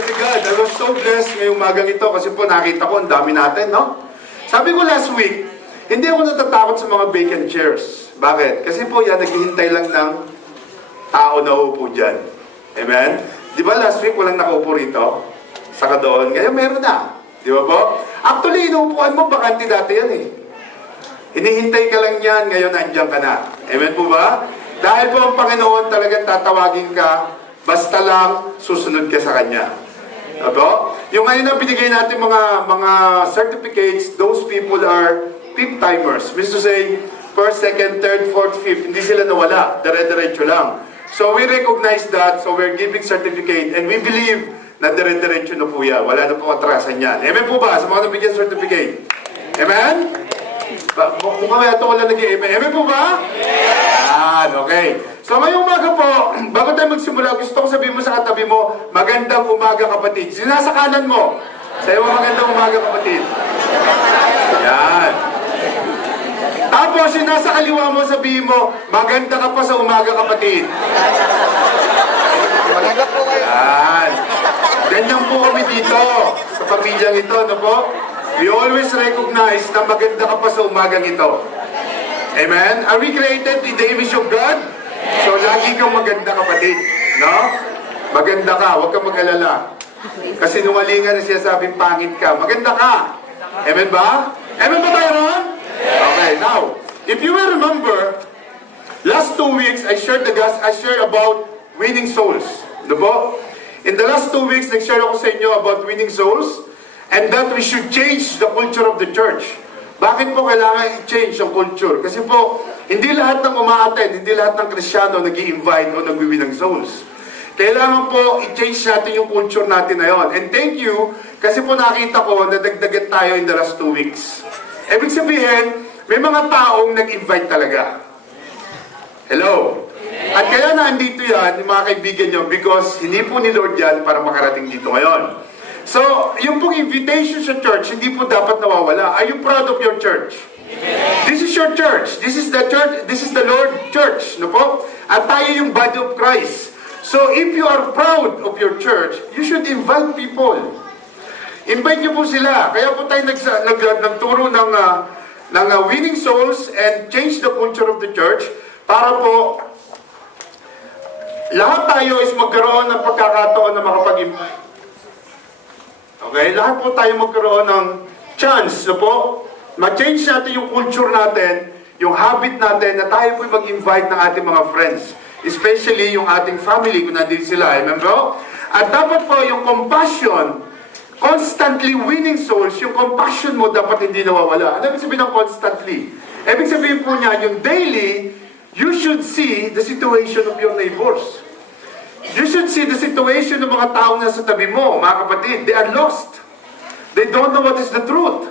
Glory to God. I was so blessed ngayong umagang ito kasi po nakita ko ang dami natin, no? Sabi ko last week, hindi ako natatakot sa mga vacant chairs. Bakit? Kasi po yan, naghihintay lang ng tao na uupo dyan. Amen? Di ba last week walang nakaupo rito? Saka doon. Ngayon meron na. Di ba po? Actually, inuupuan mo, bakante dati yan eh. Hinihintay ka lang yan, ngayon nandiyan ka na. Amen po ba? Dahil po ang Panginoon talagang tatawagin ka, basta lang susunod ka sa Kanya. Diba? Yung ngayon na binigay natin mga certificates, those people are fifth timers. Means to say, first, second, third, fourth, fifth, hindi sila nawala. Dire-diretso lang. So we recognize that, so we're giving certificate, and we believe na dire-diretso na po yan. Wala na po atrasan yan. Amen po ba? Sa mga nabigyan certificate? Amen? Mukhang ito wala nag-i-amen. Amen po ba? Yan, okay. So ngayong umaga po, bago tayo magsimula, gusto ko sabihin mo sa katabi mo, magandang umaga kapatid. Sinasa kanan mo. Sa'yo mo, magandang umaga kapatid. Yan. Tapos sinasa kaliwa mo, sabihin mo, maganda ka pa sa umaga kapatid. Maganda po kayo. Yan. Ganyan po kami dito, sa pamilyang ito, no po? We always recognize na maganda ka pa sa umagang ito. Amen? Are we created in the image of God? So, lagi kang maganda kapatid. No? Maganda ka, huwag kang mag-alala. Kasi numalingan na siya sabing pangit ka. Maganda ka. Amen ba? Amen ba tayo ron? Okay, now, if you will remember, last 2 weeks, I shared about winning souls. Ano po? In the last 2 weeks, nag-share ako sa inyo about winning souls and that we should change the culture of the church. Bakit po kailangan i-change ang culture? Kasi po, hindi lahat ng umaattend, hindi lahat ng Kristiyano nag-i-invite o nag-win ng souls. Kailangan po i-change natin yung culture natin na yon. And thank you, kasi po nakita ko na dagdagan tayo in the last 2 weeks. Ibig sabihin, may mga taong nag-invite talaga. Hello? At kaya nandito yan, yung mga kaibigan nyo, because hindi po ni Lord yan para makarating dito ngayon. So, yung pong invitation sa church, hindi po dapat nawawala. Are you proud of your church? Amen. This is your church. This is the church. This is the Lord Church. No po? At tayo yung body of Christ. So, if you are proud of your church, you should invite people. Invite niyo po sila. Kaya po tayo nagturo ng winning souls and change the culture of the church para po lahat tayo is magkaroon ng pagkakataon na makapag-invite. Okay? Lahat po tayo magkaroon ng chance na po, ma-change natin yung culture natin, yung habit natin, na tayo po mag-invite ng ating mga friends. Especially yung ating family, kung nandito sila. Amen bro? At dapat po yung compassion, constantly winning souls, yung compassion mo dapat hindi nawawala. Ano ibig sabihin ng constantly? Ibig sabihin po niya, yung daily, you should see the situation of your neighbors. You should see the situation ng mga taong nasa tabi mo, mga kapatid. They are lost. They don't know what is the truth.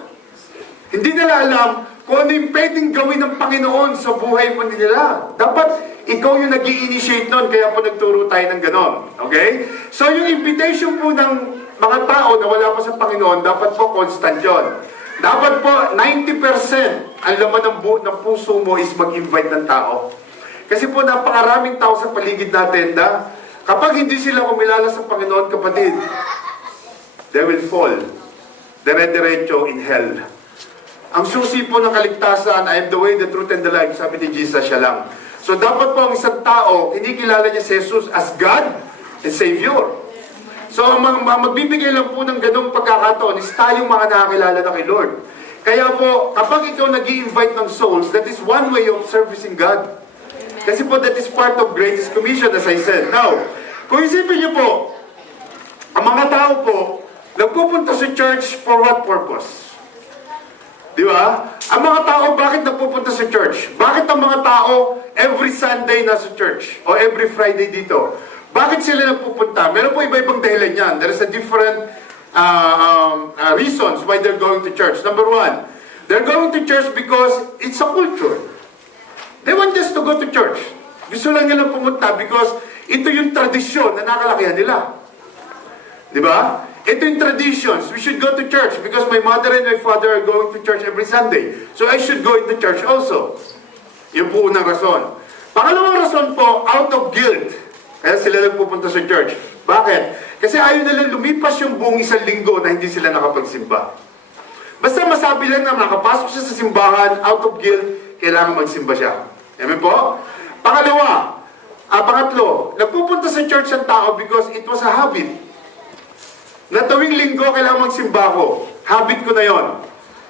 Hindi nila alam kung ano yung pwedeng gawin ng Panginoon sa buhay mo nila. Dapat ikaw yung nag-i-initiate nun, kaya po nagturo tayo ng ganon. Okay? So yung invitation po ng mga tao na wala pa sa Panginoon, dapat po constant yun. Dapat po 90% ang laman ng puso mo is mag-invite ng tao. Kasi po napakaraming tao sa paligid natin na kapag hindi sila kumilala sa Panginoon, kapatid, they will fall. Dire-diretso in hell. Ang susi po ng kaligtasan, I am the way, the truth, and the life. Sabi ni Jesus, siya lang. So dapat po ang isang tao, kinikilala niya si Jesus as God and Savior. So magbibigay lang po ng ganong pagkakataon is tayong mga nakakilala na kay Lord. Kaya po, kapag ikaw nag-i-invite ng souls, that is one way of servicing God. Kasi po, that is part of Greatest Commission, as I said. Now, kung isipin niyo po, ang mga tao po, nagpupunta sa church for what purpose? Di ba? Ang mga tao, bakit nagpupunta sa church? Bakit ang mga tao, every Sunday nasa church? O every Friday dito? Bakit sila nagpupunta? Meron po iba-ibang dahilan yan. There is a different reasons why they're going to church. Number one, they're going to church because it's a culture. They want just to go to church. Gusto lang nilang pumunta because ito yung tradisyon na nakalakihan nila. Di ba? Ito yung traditions. We should go to church because my mother and my father are going to church every Sunday. So I should go into church also. Yung po unang rason. Pangalawang rason po, out of guilt. Kaya sila nagpupunta sa church. Bakit? Kasi ayaw nila lumipas yung buong isang linggo na hindi sila nakapagsimba. Basta masabi lang na nakapasok siya sa simbahan, out of guilt, kailangan magsimba siya. Amen po? Pangatlo, nagpupunta sa church ang tao because it was a habit. Na tuwing linggo, kailangan magsimba ko. Habit ko na yon.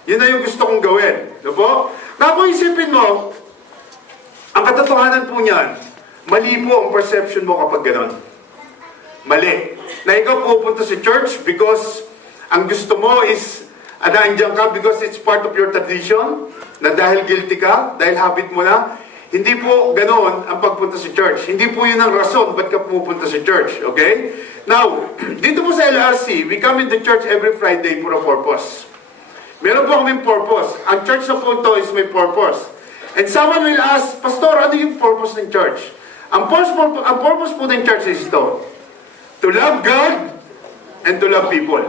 Yun na yung gusto kong gawin. Ano po? Na kung isipin mo, ang katotohanan po niyan, mali po ang perception mo kapag ganon. Mali. Na ikaw pupunta sa church because ang gusto mo is nandiyan ka because it's part of your tradition, na dahil guilty ka, dahil habit mo na. Hindi po ganon ang pagpunta sa church. Hindi po yun ang rason ba't ka pupunta sa church. Okay? Now, dito po sa LRC, we come in the church every Friday for a purpose. Meron po kaming purpose. Ang church na po ito is may purpose. And someone will ask, Pastor, ano yung purpose ng church? Ang purpose po ng church is ito. To love God and to love people.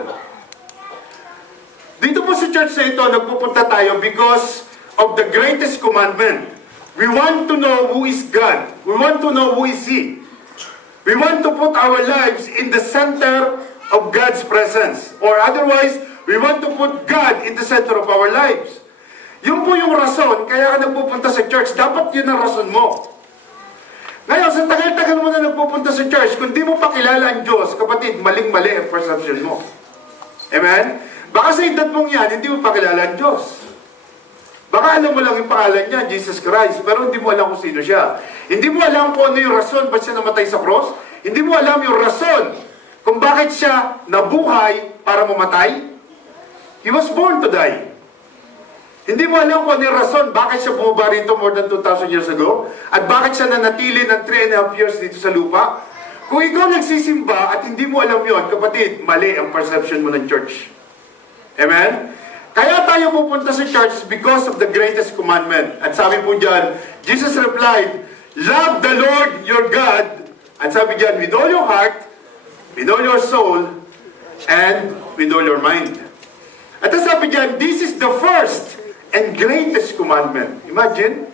Dito po sa church na ito, nagpupunta tayo because of the greatest commandment. We want to know who is God. We want to know who is He. We want to put our lives in the center of God's presence. Or otherwise, we want to put God in the center of our lives. Yun po yung rason, kaya ka nagpupunta sa church. Dapat yun ang rason mo. Ngayon, sa tagal-tagal mo na nagpupunta sa church, kung di mo pa kilala ang Diyos, kapatid, maling-mali ang perception mo. Amen? Baka sa edad mong yan, hindi mo pa kilala ang Diyos. Baka alam mo lang yung pangalan niya, Jesus Christ, pero hindi mo alam kung sino siya. Hindi mo alam kung ano yung rason ba't siya namatay sa cross. Hindi mo alam yung rason kung bakit siya nabuhay para mamatay. He was born to die. Hindi mo alam kung ano yung rason bakit siya bumaba rito more than 2,000 years ago at bakit siya nanatili ng 3.5 years dito sa lupa. Kung ikaw nagsisimba at hindi mo alam yon, kapatid, mali ang perception mo ng church. Amen? Kaya tayo pupunta sa church because of the greatest commandment. At sabi po dyan, Jesus replied, love the Lord your God. At sabi dyan, with all your heart, with all your soul, and with all your mind. At sabi dyan, this is the first and greatest commandment. Imagine,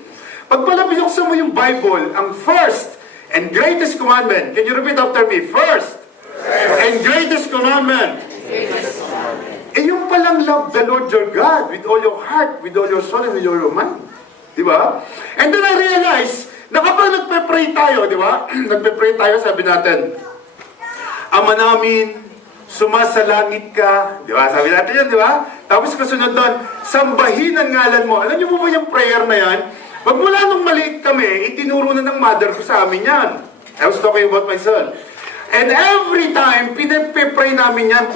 pag pala binuksan mo yung Bible, ang first and greatest commandment, can you repeat after me? First and greatest commandment. Yung palang love the Lord your God with all your heart, with all your soul, and with all your mind. Di ba? And then I realized, na kapag nagpe-pray tayo, di ba? Nagpe-pray tayo, sabi natin, Ama namin, sumasalangit ka. Di ba? Sabi natin yan, di ba? Tapos kasunod doon, sambahin ang ngalan mo. Alam niyo po ba yung prayer na yan? Magmula nung maliit kami, itinuro na ng mother ko sa amin yan. I was talking about my son. And every time, pinipray namin yan,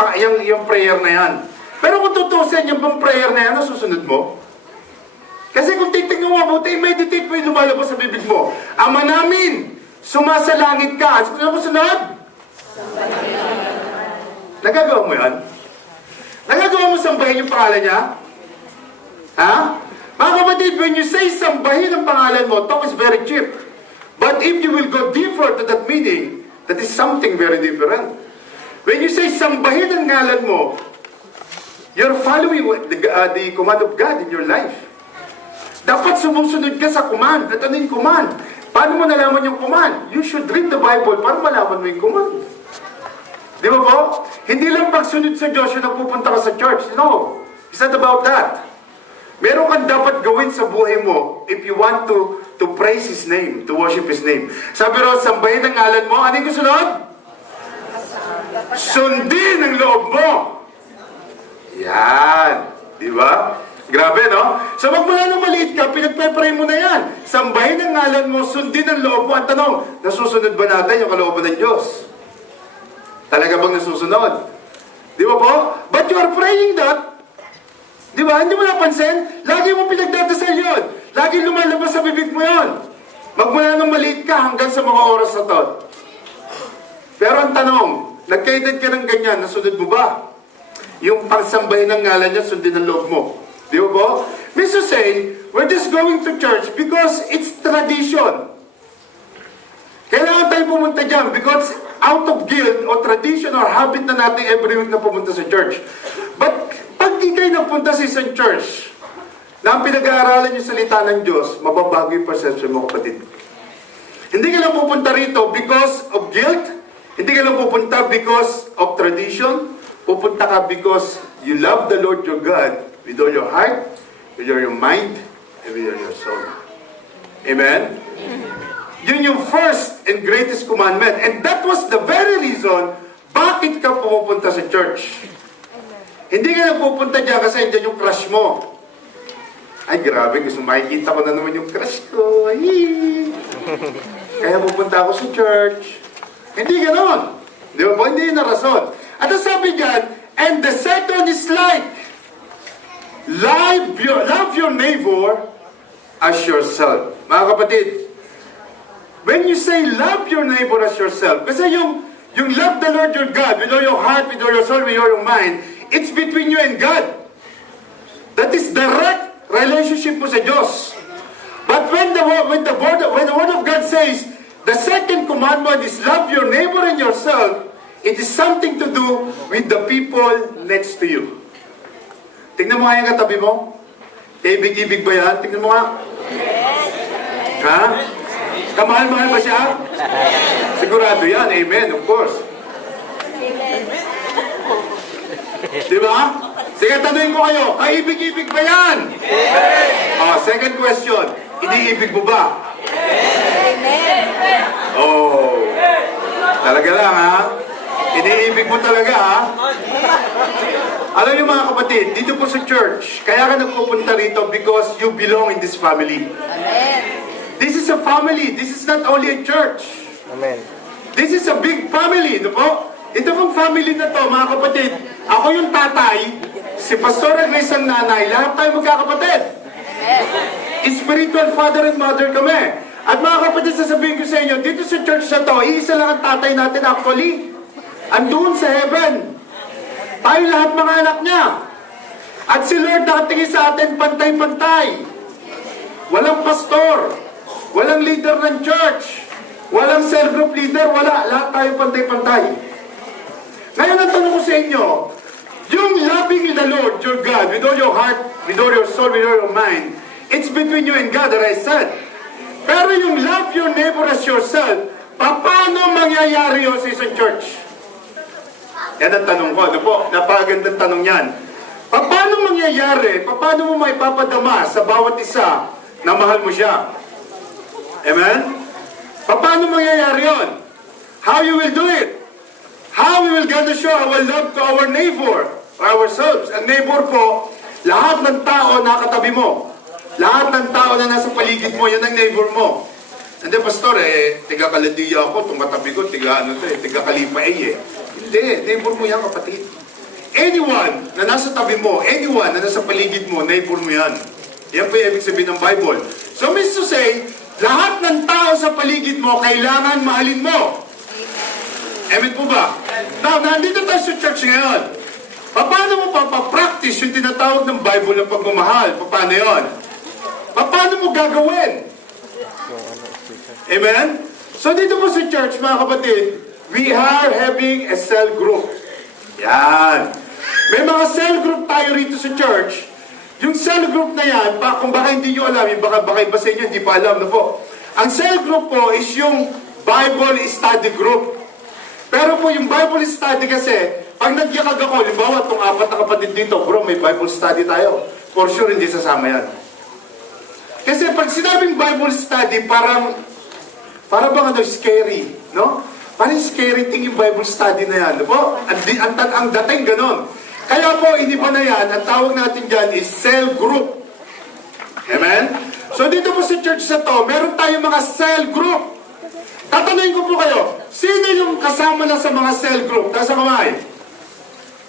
yung prayer na yan. Pero kung tutusin, yung bang prayer na yan, nasusunod mo? Kasi kung titignan mo mabuti, meditate mo yung lumalabas sa bibig mo. Ama namin, sumasalangit ka. Ano mo sunod? Nagagawa mo yan? Nagagawa mo sambahin yung pangalan niya? Ha? Mga kapatid, when you say sambahin ang pangalan mo, talk is very cheap. But if you will go deeper to that meaning, that is something very different. When you say sambahin ang ngalan mo, you're following the command of God in your life. Dapat sumusunod ka sa command. At ano yung command? Paano mo nalaman yung command? You should read the Bible para malaman mo yung command. Di ba po? Hindi lang pagsunod sa Diyos yung napupunta ka sa church. No. It's not about that. Meron kang dapat gawin sa buhay mo if you want to praise His name, to worship His name. Sabi ro, sambahin ang ngalan mo. Ano yung kasunod? Sundin ang loob mo. Yan. Di ba? Grabe, no? So magmula nung maliit ka, pinagpe-pray mo na yan. Sambahin ang ngalan mo, sundin ang loob mo. Ang tanong, nasusunod ba natin yung kalooban ng Diyos? Talaga bang nasusunod? Di ba po? But you are praying that. Di ba? Hindi mo napansin? Lagi mo pinagdadasal yun. Lagi lumalabas sa bibig mo yun. Magmula nung maliit ka hanggang sa mga oras na to. Pero ang tanong, nagkaedad ka ng ganyan, nasunod mo ba? Yung pagsambahin ng ngalan niya, sundin ang loob mo. Di ba po? Means to say, we're just going to church because it's tradition. Kailangan tayo pumunta dyan because out of guilt or tradition or habit na natin every week na pumunta sa church. But pag di kayo nagpunta sa isang church na ang pinag-aaralan yung salita ng Diyos, mababago yung perception mo, kapatid. Hindi ka lang pupunta rito because of guilt. Hindi ka lang pupunta because of tradition. Pupunta ka because you love the Lord your God with all your heart, with all your mind, and with all your soul. Amen? Yun yung first and greatest commandment. And that was the very reason bakit ka pupunta sa church. Hindi ka nagpupunta dyan kasi dyan yung crush mo. Ay, grabe, gusto makikita ko na naman yung crush ko. Ay, kaya pupunta ako sa church. Hindi ganon. Di ba? Hindi yun na rason. At ang sabi dyan, and the second is like, love your neighbor as yourself. Mga kapatid, when you say love your neighbor as yourself, kasi yung love the Lord your God with all your heart, with all your soul, with all your mind, it's between you and God. That is direct relationship mo sa Diyos. But when the Word of God says, the second commandment is love your neighbor and yourself, it is something to do with the people next to you. Tingnan mo nga yung katabi mo. Ibig-ibig ba yan? Tingnan mo nga. Ha? Kamahal-mahal ba siya? Sigurado yan. Amen, of course. Diba? Sige, tanungin ko kayo, kaibig-ibig ba yan? Second question, iniibig mo ba? Oh, talaga lang ha? Iniibig mo talaga ha? Alam niyo mga kapatid, dito po sa church, kaya ka nagpupunta rito because you belong in this family. This is a family. This is not only a church. Amen. This is a big family, no po? Ito pong family na to, mga kapatid. Ako yung tatay, si Pastor Grace ang nanay, lahat tayo magkakapatid. Spiritual father and mother kami. At mga kapatid, sasabihin ko sa inyo, dito sa church na to, iisa lang ang tatay natin actually. Andun sa heaven. Tayo lahat mga anak niya. At si Lord nakatingin sa atin pantay-pantay. Walang pastor. Walang leader ng church. Walang cell group leader. Wala. Lahat tayo pantay-pantay. Ngayon ang tanong ko sa inyo, yung loving the Lord, your God, with all your heart, with all your soul, with all your mind, it's between you and God, that I said. Pero yung love your neighbor as yourself, paano mangyayari yun sa isang church? Yan ang tanong ko. Ano po? Napakagandang tanong yan. Paano mangyayari? Paano mo maipapadama sa bawat isa na mahal mo siya? Amen? Paano mangyayari yun? How you will do it? How we will get to show our love to our neighbor, ourselves. Ang neighbor po, lahat ng tao na katabi mo. Lahat ng tao na nasa paligid mo, yan ang neighbor mo. Hindi, pastor, tiga Kaladiya ako, tumatabi ko, tiga Kalipay Hindi, neighbor mo yan, kapatid. Anyone na nasa tabi mo, anyone na nasa paligid mo, neighbor mo yan. Yan po yung ibig sabihin ng Bible. So, means to say, lahat ng tao sa paligid mo, kailangan mahalin mo. Amen po ba? Now, nandito tayo sa church ngayon. Paano mo papapractice yung tinatawag ng Bible ng pagmamahal? Paano yun? Paano mo gagawin? Amen? So dito po sa church, mga kapatid, we are having a cell group. Yan. May mga cell group tayo rito sa church. Yung cell group na yan, kung baka hindi nyo alam, baka iba sa inyo, hindi pa alam na po. Ang cell group po is yung Bible study group. Pero po yung Bible study kasi, pag nagyakag ako, limbawa itong 4 na kapatid dito, bro, may Bible study tayo. For sure, hindi sasama yan. Kasi pag sinabing Bible study, parang bang scary, no? Parang scary thing yung Bible study na yan, no po? Ang dating ganon. Kaya po, iniba na yan, ang tawag natin dyan is cell group. Amen? So dito po sa church na to, meron tayong mga cell group. Tatanungin ko po kayo, sino yung kasama na sa mga cell group? Nasa kamay?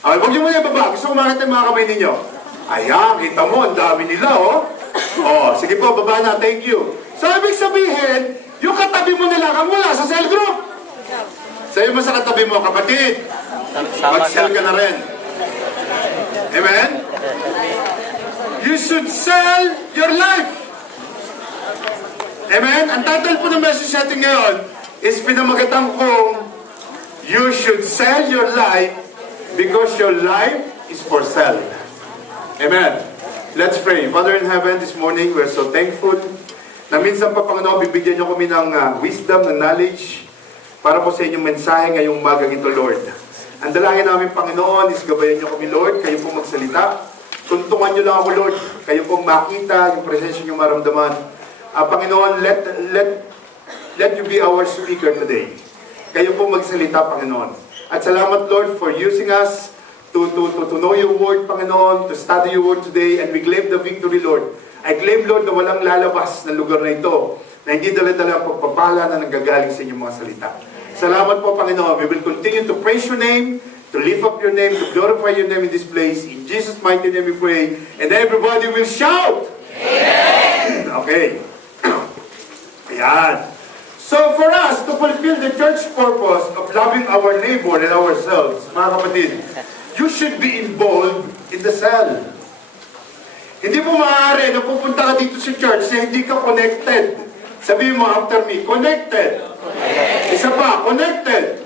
Okay, huwag niyo muna ibaba. Gusto ko makita yung mga kamay ninyo. Ayan, kita mo, ang dami nila, oh. Oh, sige po, baba na, thank you. So, ibig sabihin, yung katabi mo na lang ang wala sa cell group. Sa'yo mo sa katabi mo, kapatid, mag-cell ka na rin. Amen? You should sell your life. Amen? Ang title po ng message natin ngayon is pinamagatang kong you should sell your life because your life is for sale. Amen? Let's pray. Father in heaven, this morning we're so thankful na minsan pa, Panginoon, bibigyan niyo kami ng wisdom, ng knowledge, para po sa inyong mensahe ngayong umagang ito, Lord. Ang dalangin namin, Panginoon, is gabayan niyo kami, Lord, kayo pong magsalita. Tuntungan niyo lang ako, Lord, kayo pong makita, yung presensya niyo maramdaman. Panginoon, let you be our speaker today. Kayo pong magsalita, Panginoon. At salamat, Lord, for using us to know your word, Panginoon, to study your word today, and we claim the victory, Lord. I claim, Lord, na walang lalabas na lugar na ito, na hindi dala-dala ang pagpapala na nanggagaling sa inyong mga salita. Salamat po, Panginoon. We will continue to praise your name, to lift up your name, to glorify your name in this place. In Jesus' mighty name we pray. And everybody will shout! Amen! Okay. Ayan. So for us to fulfill the church purpose of loving our neighbor and ourselves, mga kapatid, you should be involved in the cell. Hindi po maaari na pupunta ka dito sa church na hindi ka connected. Sabihin mo after me, connected. Isa pa, connected.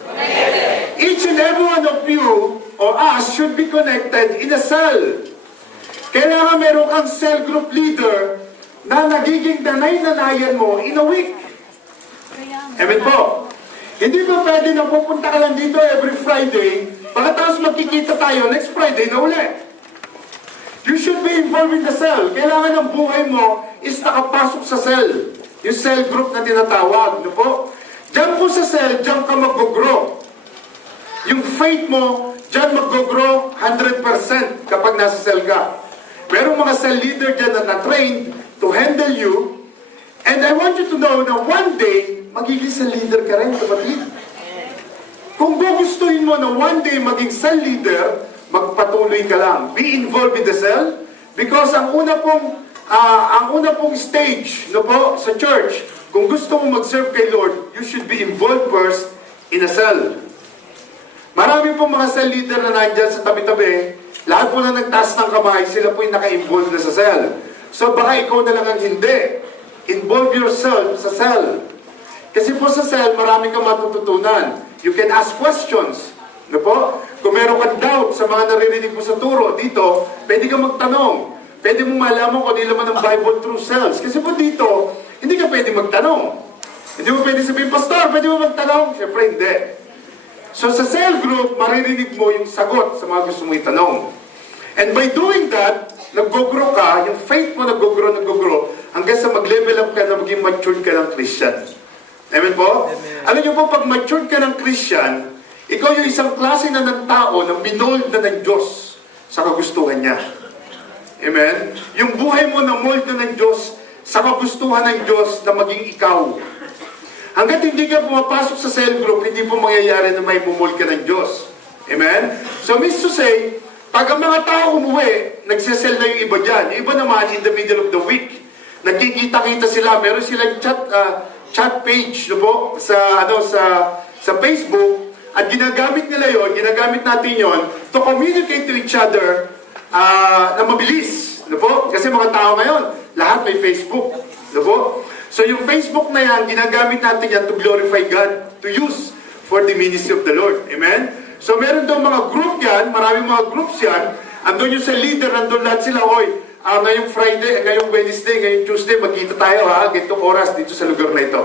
Each and every one of you or us should be connected in a cell. Kailangan meron kang cell group leader na nagiging danay-nanayan mo in a week. Amen po. Hindi ba pwede na pupunta ka lang dito every Friday, pagkatapos magkikita tayo next Friday na uli? You should be involved in the cell. Kailangan ng buhay mo is nakapasok sa cell. Yung cell group na tinatawag. No po? Diyan po sa cell, diyan ka mag-grow. Yung faith mo, diyan mag-grow 100% kapag nasa cell ka. Merong mga cell leader diyan na na-trained to handle you. And I want you to know na one day, magiging cell leader ka rin, kapatid. Kung gugustuhin mo na one day maging cell leader, magpatuloy ka lang. Be involved in the cell. Because ang una pong stage, no po, sa church, kung gusto mo mag-serve kay Lord, you should be involved first in a cell. Marami pong mga cell leader na nandyan sa tabi-tabi, lahat po na nagtaas ng kamay, sila po yung naka-involved na sa cell. So baka ikaw na lang ang hindi. Involve yourself sa cell. Kasi po sa cell, marami kang matututunan. You can ask questions. No po? Kung meron kang doubt sa mga naririnig mo sa turo dito, pwede kang magtanong. Pwede mo malaman kung ano naman ng Bible through cells. Kasi po dito, hindi ka pwede magtanong. Hindi mo pwede sabihin, Pastor, pwede mo magtanong? Siyempre, hindi. So sa cell group, maririnig mo yung sagot sa mga gusto mo itanong. And by doing that, nag-grow ka, yung faith mo nag-grow, hanggang sa mag-level up ka na maging matured ka ng Christian. Amen po? Amen. Alam niyo po, pag matured ka ng Christian, ikaw yung isang klase na ng tao na minold na ng Diyos sa kagustuhan niya. Amen? Yung buhay mo na mold na ng Diyos sa kagustuhan ng Diyos na maging ikaw. Hanggat hindi ka pumapasok sa cell group, hindi po mangyayari na may bumold ka ng Diyos. Amen? So, means to say, pag ang mga tao umuwi, nagsisell na yung iba dyan. Yung iba naman, in the middle of the week, nagkikita-kita sila, meron silang chat page, no po, sa Facebook, at ginagamit nila yon, ginagamit natin yon to communicate to each other na mabilis. No po? Kasi mga tao ngayon, lahat may Facebook. No po? So yung Facebook na yan, ginagamit natin yan to glorify God, to use for the ministry of the Lord. Amen? So meron daw mga group yan, maraming mga groups yan, andun yung sa leader, andun lahat sila, ngayong Friday, ngayong Wednesday, ngayong Tuesday, magkita tayo ganitong oras dito sa lugar na ito.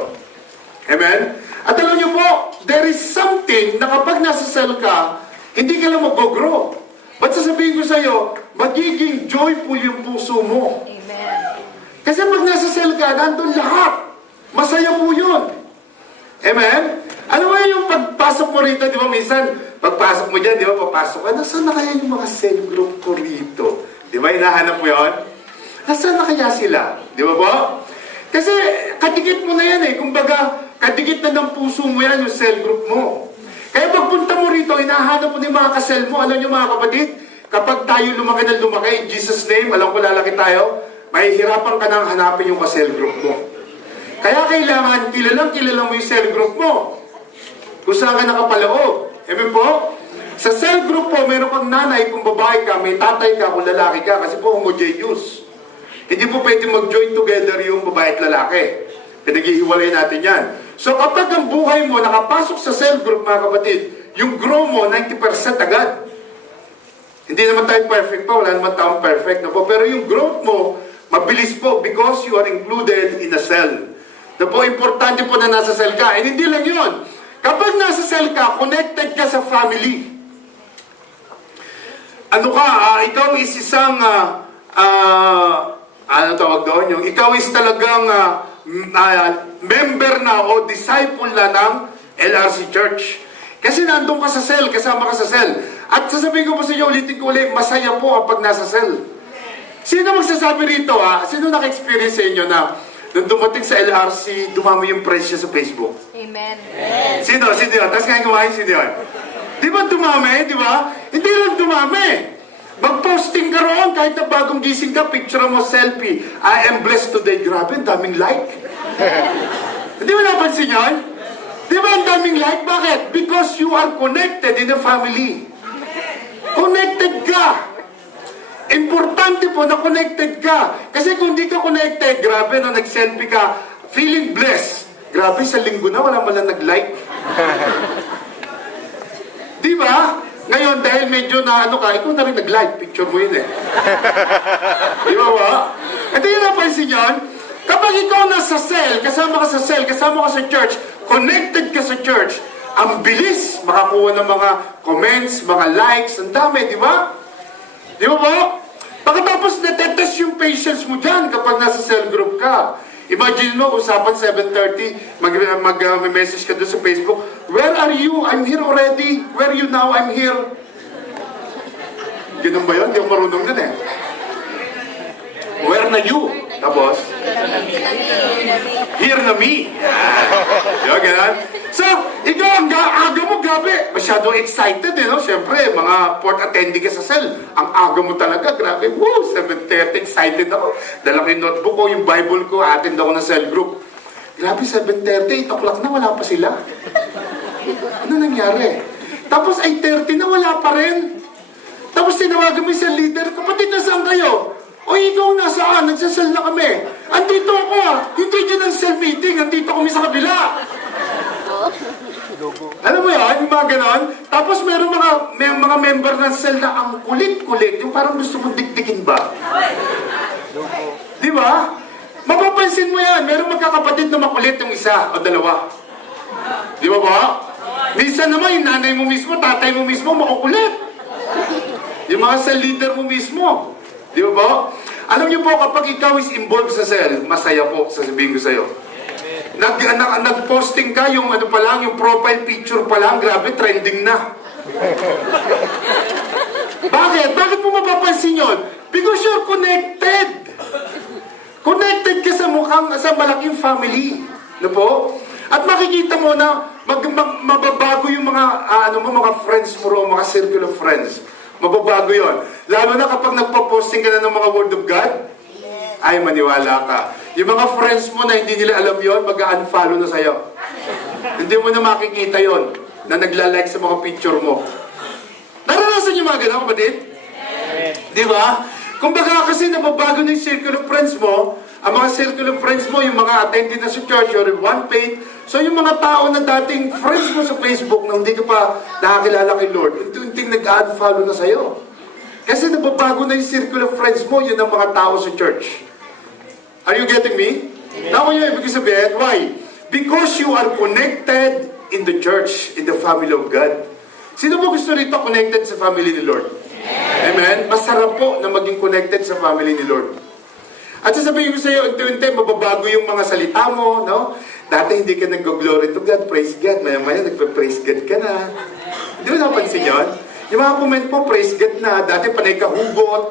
Amen? At alam niyo po, there is something na kapag nasa cell ka, hindi ka lang mag-grow. Ba't sasabihin ko sa iyo, magiging joyful yung puso mo. Amen. Kasi pag nasa cell ka, nandun lahat. Masaya po yun. Amen? Ano ba yung pagpasok mo rito, di ba minsan, pagpasok mo dyan, di ba, papasok ka, nasaan na kaya yung mga cell group ko rito? Di ba, hinahanap mo yun? Nasaan na kaya sila? Di ba po? Kasi kadikit mo na yan kumbaga, kadikit na ng puso mo yan yung cell group mo. Kaya pagpunta mo rito, hinahanap mo ng mga kasel mo. Alam niyo mga kapatid, kapag tayo lumaki ng lumaki, in Jesus' name, alam ko lalaki tayo, mahihirapan ka nang hanapin yung kasel group mo. Kaya kailangan, kilala mo yung cell group mo. Kung saan ka nakapaloob. Amen po? Sa cell group po, meron kang nanay, kung babae ka, may tatay ka, kung lalaki ka, kasi po homogeneous. Hindi po pwede mag-join together yung babae at lalaki. Pinaghihiwalay natin yan. So kapag ang buhay mo nakapasok sa cell group, mga kapatid, yung grow mo, 90% agad. Hindi naman tayo perfect pa, wala naman tayong perfect na po. Pero yung growth mo, Mabilis po because you are included in a cell. Na po, importante po na nasa cell ka. And hindi lang yun. Kapag nasa cell ka, connected ka sa family. Ano ka, ikaw is isang, ano tawag doon? Yung ikaw is talagang member na o disciple na ng LRC Church. Kasi nandun ka sa cell, kasama ka sa cell. At sasabihin ko po sa inyo, ulitin ko ulit, masaya po ang pag nasa cell. Sino magsasabi rito, Sino naka-experience sa inyo na nung dumating sa LRC, dumami yung presyo sa Facebook? Amen. Sino? Tapos ngayon kumain, sino yun? Di ba dumami? Di ba? Hindi lang dumami. Mag-posting ka roon, kahit na bagong gising ka, picture mo, selfie. I am blessed today. Grabe, ang daming like. Hindi mo napansin yun? Di ba ang daming like? Bakit? Because you are connected in a family. Connected ka. Importante po na connected ka. Kasi kung di ka connected, grabe na nag-selfie ka, feeling blessed. Grabe, sa linggo na, wala man lang nag-like. Di ba? Ngayon, dahil medyo na ano ka, ikaw na rin nag-like. Picture mo yun eh. Di ba ba? At yun napansin yan, kapag ikaw nasa cell, kasama ka sa cell, kasama ka sa church, connected ka sa church, ang bilis makakuha ng mga comments, mga likes, ang dami, di ba? Di ba ba? Pagkatapos natetest yung patience mo dyan kapag nasa cell group ka. Imagine mo, usapan 7:30, mag-message ka doon sa Facebook, where are you? I'm here already. Where are you now? I'm here. Ganun ba yun? Hindi ako marunong dun eh. Where na you? Tapos? Here na me. Yung ganun. So, ikaw, ang aga mo, grabe. Masyado excited eh, no? Siyempre, mga port attendee ka sa cell. Ang aga mo talaga, grabe. Woo, 7:30, excited ako. Dala ko yung notebook ko, yung Bible ko, attend ako ng cell group. Grabe, 7:30, 8 o'clock na, wala pa sila. Ano nangyari? Tapos 8:30 na, wala pa rin. Tapos tinawagan mo yung cell leader, kapatid, nasaan kayo? O ikaw nasaan? Nagsasal na kami. Andito ako Hindi dyan ang cell meeting. Andito kami sa kabila. Alam mo yan? Yung mga ganon. Tapos may mga member ng cell na ang kulit-kulit. Yung parang gusto mong dikdikin ba? Di ba? Mapapansin mo yan. Meron magkakapatid na makulit yung isa o dalawa. Di ba ba? Minsan naman yung nanay mo mismo, tatay mo mismo, makukulit. Yung mga cell leader mo mismo. Di ba po? Alam niyo po, kapag ikaw is involved sa cell, masaya po, sasabihin ko sa'yo. Nag-posting ka, yung ano pa lang, yung profile picture pa lang, grabe, trending na. Bakit? Bakit mo mapapansin yun? Because you're connected. Connected ka sa malaking family. Ano po? At makikita mo na mababago yung mga friends mo ro, mga circle of friends. Mababago yon. Lalo na kapag nagpa-posting ka na ng mga Word of God, ay maniwala ka. Yung mga friends mo na hindi nila alam yon, mag-unfollow na sa'yo. Hindi mo na makikita yon na nagla-like sa mga picture mo. Naranasan yung mga ganun, kapatid? Di ba? Kung baka kasi nababago na yung circle of friends mo, ang mga circle of friends mo, yung mga attendee na sa church, or one faith, so yung mga tao na dating friends mo sa Facebook na hindi ka pa nakakilala kay Lord, unti-unting nag-unfollow na sa'yo. Kasi nababago na yung circle of friends mo, yun ang mga tao sa church. Are you getting me? Now, yun yung ibig sabihin, why? Because you are connected in the church, in the family of God. Sino mo gusto rito connected sa family ni Lord? Amen? Masarap po na maging connected sa family ni Lord. At sasabihin ko sa iyo, unti-unti, mababago yung mga salita mo, no? Dati hindi ka nag-glory to God, praise God. Maya-maya, nagpa-praise God ka na. Hindi mo napansin yun? Yung mga comment po, praise God na. Dati panay ka hugot.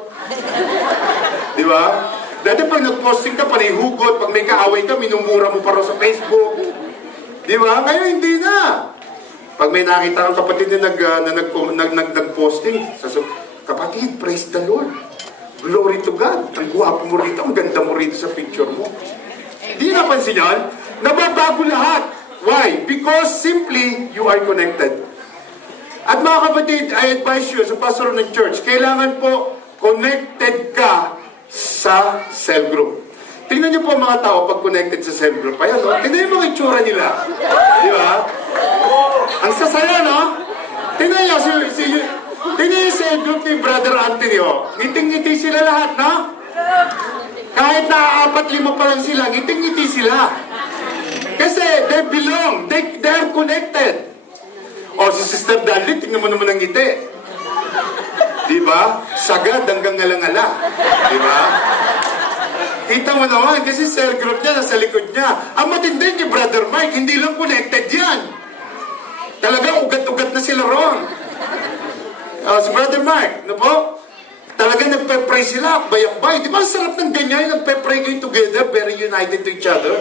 Di ba? Dati pag nag-posting ka, panay hugot. Pag may kaaway ka, minumura mo pa rin sa Facebook. Di ba? Ngayon, hindi na. Pag may nakita kang kapatid na nag-posting, kapatid, praise the Lord. Glory to God. Ang guwapo mo rito, ang ganda mo rito sa picture mo. Hindi napansin yan? Nababago lahat. Why? Because simply, you are connected. At mga kapatid, I advise you, sa pastor ng church, kailangan po connected ka sa cell group. Tingnan niyo po mga tao pag connected sa cell group. Ayan, no? Tingnan yung mga itsura nila. Di ba? Ang sasaya, no? Tingnan niyo, tingnan yung cell group ni Brother Anthony, oh. Ngiting-ngiti sila lahat, no? Kahit na 4-5 pa lang sila, ngiting-ngiti sila. Kasi they belong. They are connected. O si Sister Dudley, tingnan mo naman ang ngiti. Diba? Sagad hanggang ngala-ngala. Diba? Kita mo naman, kasi cell group niya, nasa likod niya. Ang matindi ni Brother Mike, hindi lang connected yan. Talagang ugat-ugat na sila ron. Si Brother Mike, ano po? Talagang nagpe-pray sila, bayakbay. Di ba ang sarap ng ganyan, nagpe-pray kayo together, very united to each other?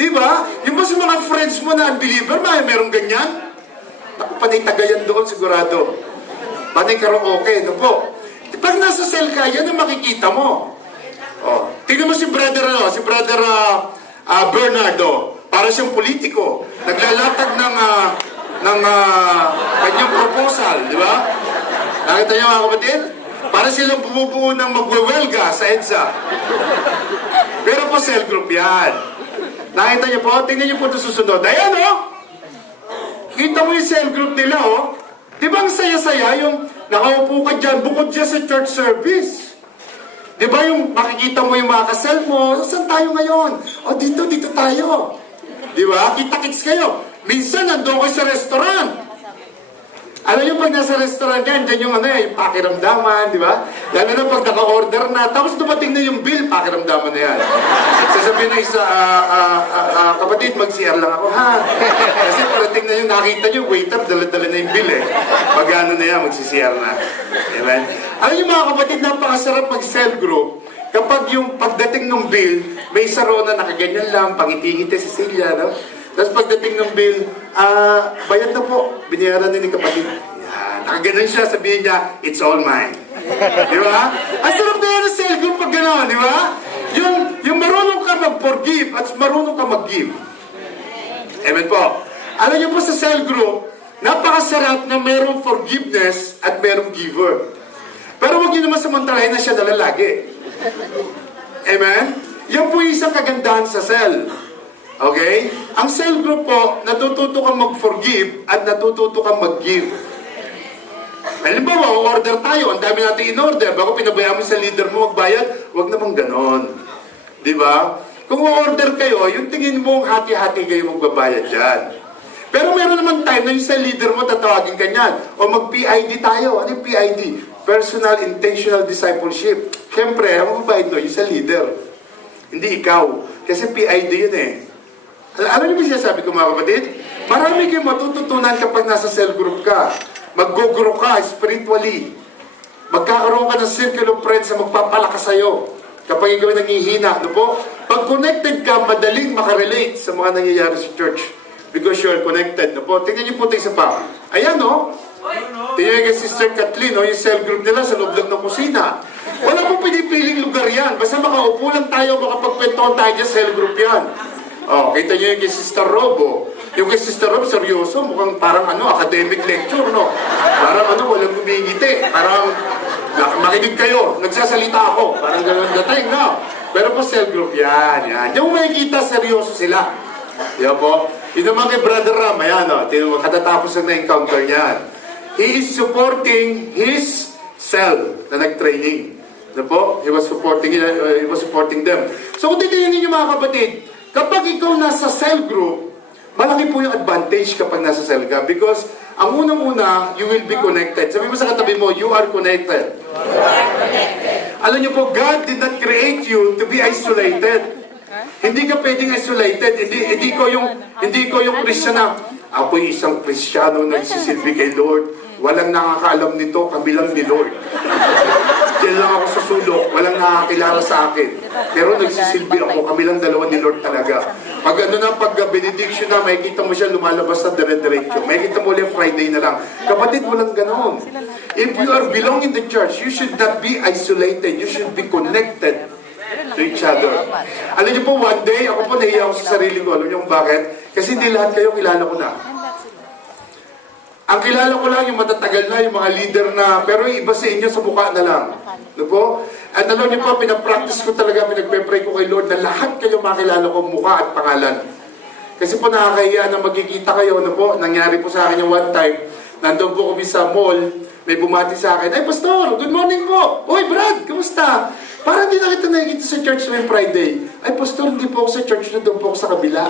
Di ba? Yung ba sa mga friends mo na unbeliever, merong ganyan? Naku, panay tagayan doon, sigurado. Panay karaoke, ano po? Pag nasa cell ka, yan ang makikita mo. Oh, tingnan mo si Brother Bernardo, para siyang politiko. Naglalatag ng kanyang proposal, di ba? Nakita niyo mga kapatid? Para silang bumubuo ng magwewelga sa EDSA. Pero po cell group yan. Nakita niyo po? Tingnan niyo po ito susunod. Ayan oh! Kita mo yung cell group nila oh. Di ba ang saya-saya yung nakaupo ka dyan, bukod dyan sa church service? Di ba yung makikita mo yung mga kasel mo, saan tayo ngayon? O dito tayo. Di ba? Kita-kits kayo. Minsan nandun kayo sa restaurant. Alam niyo pag nasa restaurant yan, dyan yung yung pakiramdaman, di ba? Lalo na pag naka-order na, tapos dumating na yung bill, pakiramdaman na yan. Sasabihin na isa, kapatid, mag-CR lang ako, ha? Kasi parating na yung nakita niyo, waiter, dala-dala na yung bill eh. Pag-ano na yan, mag-CR na. Amen? Alam niyo mga kapatid, napakasarap mag-cell group. Kapag yung pagdating ng bill, may isa roon na nakaganyan lang, pangiti-ngiti si Celia, no? Tapos pagdating ng bill, bayad na po, binayaran na ni kapatid. Yan, nakaganon siya, sabihin niya, it's all mine. Di ba? Ang sarap na yan ang cell group pag gano'n, di ba? Yung marunong ka mag-forgive at marunong ka mag-give. Amen po. Alam niyo po sa cell group, napakasarap na mayroong forgiveness at mayroong giver. Pero huwag niyo naman samantalahin na siya nalalagi. Amen? Yan po isang kagandahan sa cell. Okay? Ang cell group po, natututo kang mag-forgive at natututo kang mag-give. Halimbawa, order tayo, ang dami natin in-order, bago pinabayaan mo sa leader mo magbayad, huwag namang ganon. Di ba? Kung order kayo, yung tingin mo hati-hati kayo magbabayad dyan. Pero meron naman time na yung sa leader mo, tatawagin ka niyan. O mag-PID tayo. Ano yung PID? Personal Intentional Discipleship. Siyempre, ang magbabayad mo, yung sa leader. Hindi ikaw. Kasi PID yun eh. Alam niyo ba siya sabi ko mga kapatid? Marami kayong matututunan kapag nasa cell group ka. Mag-go-grow ka spiritually. Magkakaroon ka ng circle of friends na magpapalakas sa'yo. Kapag ikaw nangihina, ano po? Pag connected ka, madaling makarelate sa mga nangyayari sa church. Because you are connected, ano po? Tingnan niyo po ito isa pa. Ayan, no? Tingnan niyo kay Sister Kathleen, no? Yung cell group nila sa loob lang ng kusina. Wala pong pinipiling lugar yan. Basta makaupo lang tayo, makapagkwentuhan tayo dyan, cell group yan. Oh, kita niyo yung kay Sister Robo. Yung kay Sister Rob, seryoso, mukhang parang academic lecture, no? Parang walang gumingiti. Parang, makinig kayo, nagsasalita ako. Parang gano'n dating, no? Pero po cell group, yan. Yung makikita, seryoso sila. Yan po. Yun naman kay Brother Ram, ayan, no? Katatapos na na-encounter niyan. He is supporting his cell na nag-training. Ano po? He was supporting them. So kung titingnan niyo mga kapatid, kapag ikaw nasa cell group, malaki po yung advantage kapag nasa cell ka. Because, ang unang-una, you will be connected. Sabi mo sa katabi mo, you are connected. Alam niyo po, God did not create you to be isolated. Hindi ka pwedeng isolated. Hindi ko yung Christian na, ako'y isang Kristiyano na nagsisilbi kay Lord. Walang nakakaalam nito, kabilang ni Lord. Diyan lang ako sa sulok, walang nakakilala sa akin. Pero nagsisilbi ako, kami lang dalawa ni Lord talaga. Pag benediction na, makikita mo siya lumalabas sa dire-diretso. Makikita mo ulit Friday na lang. Kapatid, walang ganon. If you are belong in the church, you should not be isolated. You should be connected to each other. Alam niyo po, one day, ako po nahiya ako sa sarili ko. Alam niyo kung bakit? Kasi hindi lahat kayo kilala ko na. Ang kilala ko lang yung matatagal na, yung mga leader na, pero yung iba sa inyo sa mukha na lang. Ano po? At alam niyo po, pinapractice ko talaga, pinagpe-pray ko kay Lord na lahat kayo makilala ko mukha at pangalan. Kasi po nakakahiya na magkikita kayo, ano po? Nangyari po sa akin yung one time, nandun po kami sa mall, may bumati sa akin, ay Pastor, good morning po! Uy Brad, kamusta? Parang di na kita nakikita sa church na Friday. Ay, pastor, hindi po ako sa church na doon po ako sa kabila.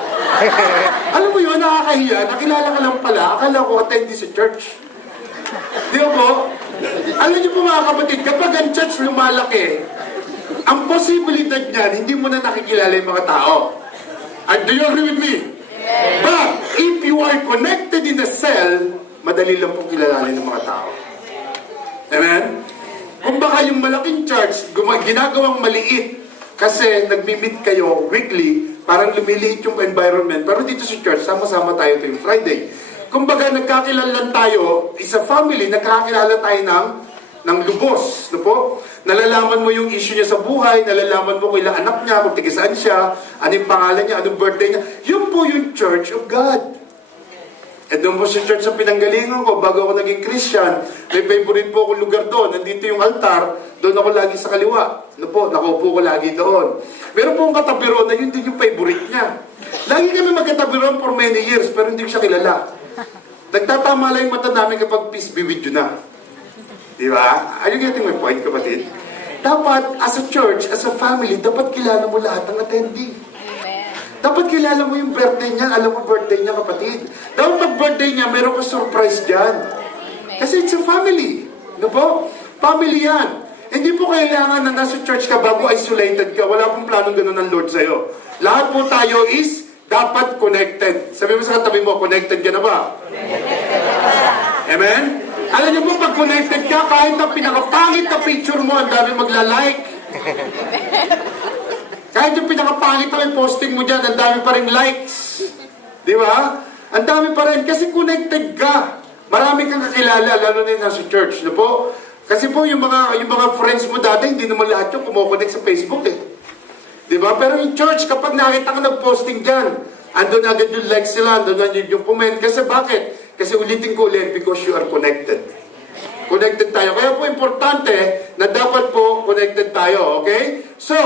Alam mo yun, nakakahiya. Nakilala ka lang pala. Akala ko attendee sa church. Di ba po? Alam niyo po mga kapatid, kapag ang church lumalaki, ang posibilidad niyan, hindi mo na nakikilala yung mga tao. And do you agree with me? But, if you are connected in a cell, madali lang pong kilalanin ng mga tao. Amen? Kung baka yung malaking church, ginagawang maliit, kasi nagmi-meet kayo weekly, parang lumiliit yung environment. Pero dito sa church, sama-sama tayo tuwing Friday. Kung baka nagkakilalan tayo, isa family, nagkakilala tayo ng lubos. No po? Nalalaman mo yung issue niya sa buhay, nalalaman mo kung ilang anak niya, kung tigisaan siya, anong pangalan niya, anong birthday niya. Yun po yung Church of God. At doon po sa church sa pinanggalingan ko, bago ako naging Christian, may favorite po akong lugar doon. Nandito yung altar, doon ako lagi sa kaliwa. Ano po, nakaupo ko lagi doon. Meron po akong katabi na yun din yung favorite niya. Lagi kami magkatabi for many years, pero hindi ko siya kilala. Nagtatama lang yung mata namin kapag peace be with you na. Di ba? Are you getting my point, kapatid? Dapat, as a church, as a family, dapat kilala mo lahat ng attendee. Dapat kilala mo yung birthday niya, alam mo birthday niya, kapatid. Dapat pag birthday niya, meron ka surprise dyan. Kasi it's a family. Ano po? Family yan. Hindi po kailangan na nasa church ka bago isolated ka. Wala pong planong ganun ng Lord sa'yo. Lahat po tayo is dapat connected. Sabi mo sa katabi mo, connected ka na ba? Amen? Alam niyo po, pag connected ka, kahit na pinakapangit na picture mo, ang dami magla-like. Kahit yung pinakapangit na may posting mo dyan, ang dami pa rin likes. Di ba? Ang dami pa rin. Kasi connected ka. Marami kang kakilala, lalo na yung nasa church. No po? Kasi po, yung mga friends mo dati, hindi naman lahat yung kumokonect sa Facebook eh. Di ba? Pero yung church, kapag nakita ka nag-posting dyan, andun agad yung likes sila, andun agad yung comment. Kasi bakit? Kasi ulitin ko ulit, because you are connected. Connected tayo. Kaya po importante na dapat po connected tayo. Okay? So,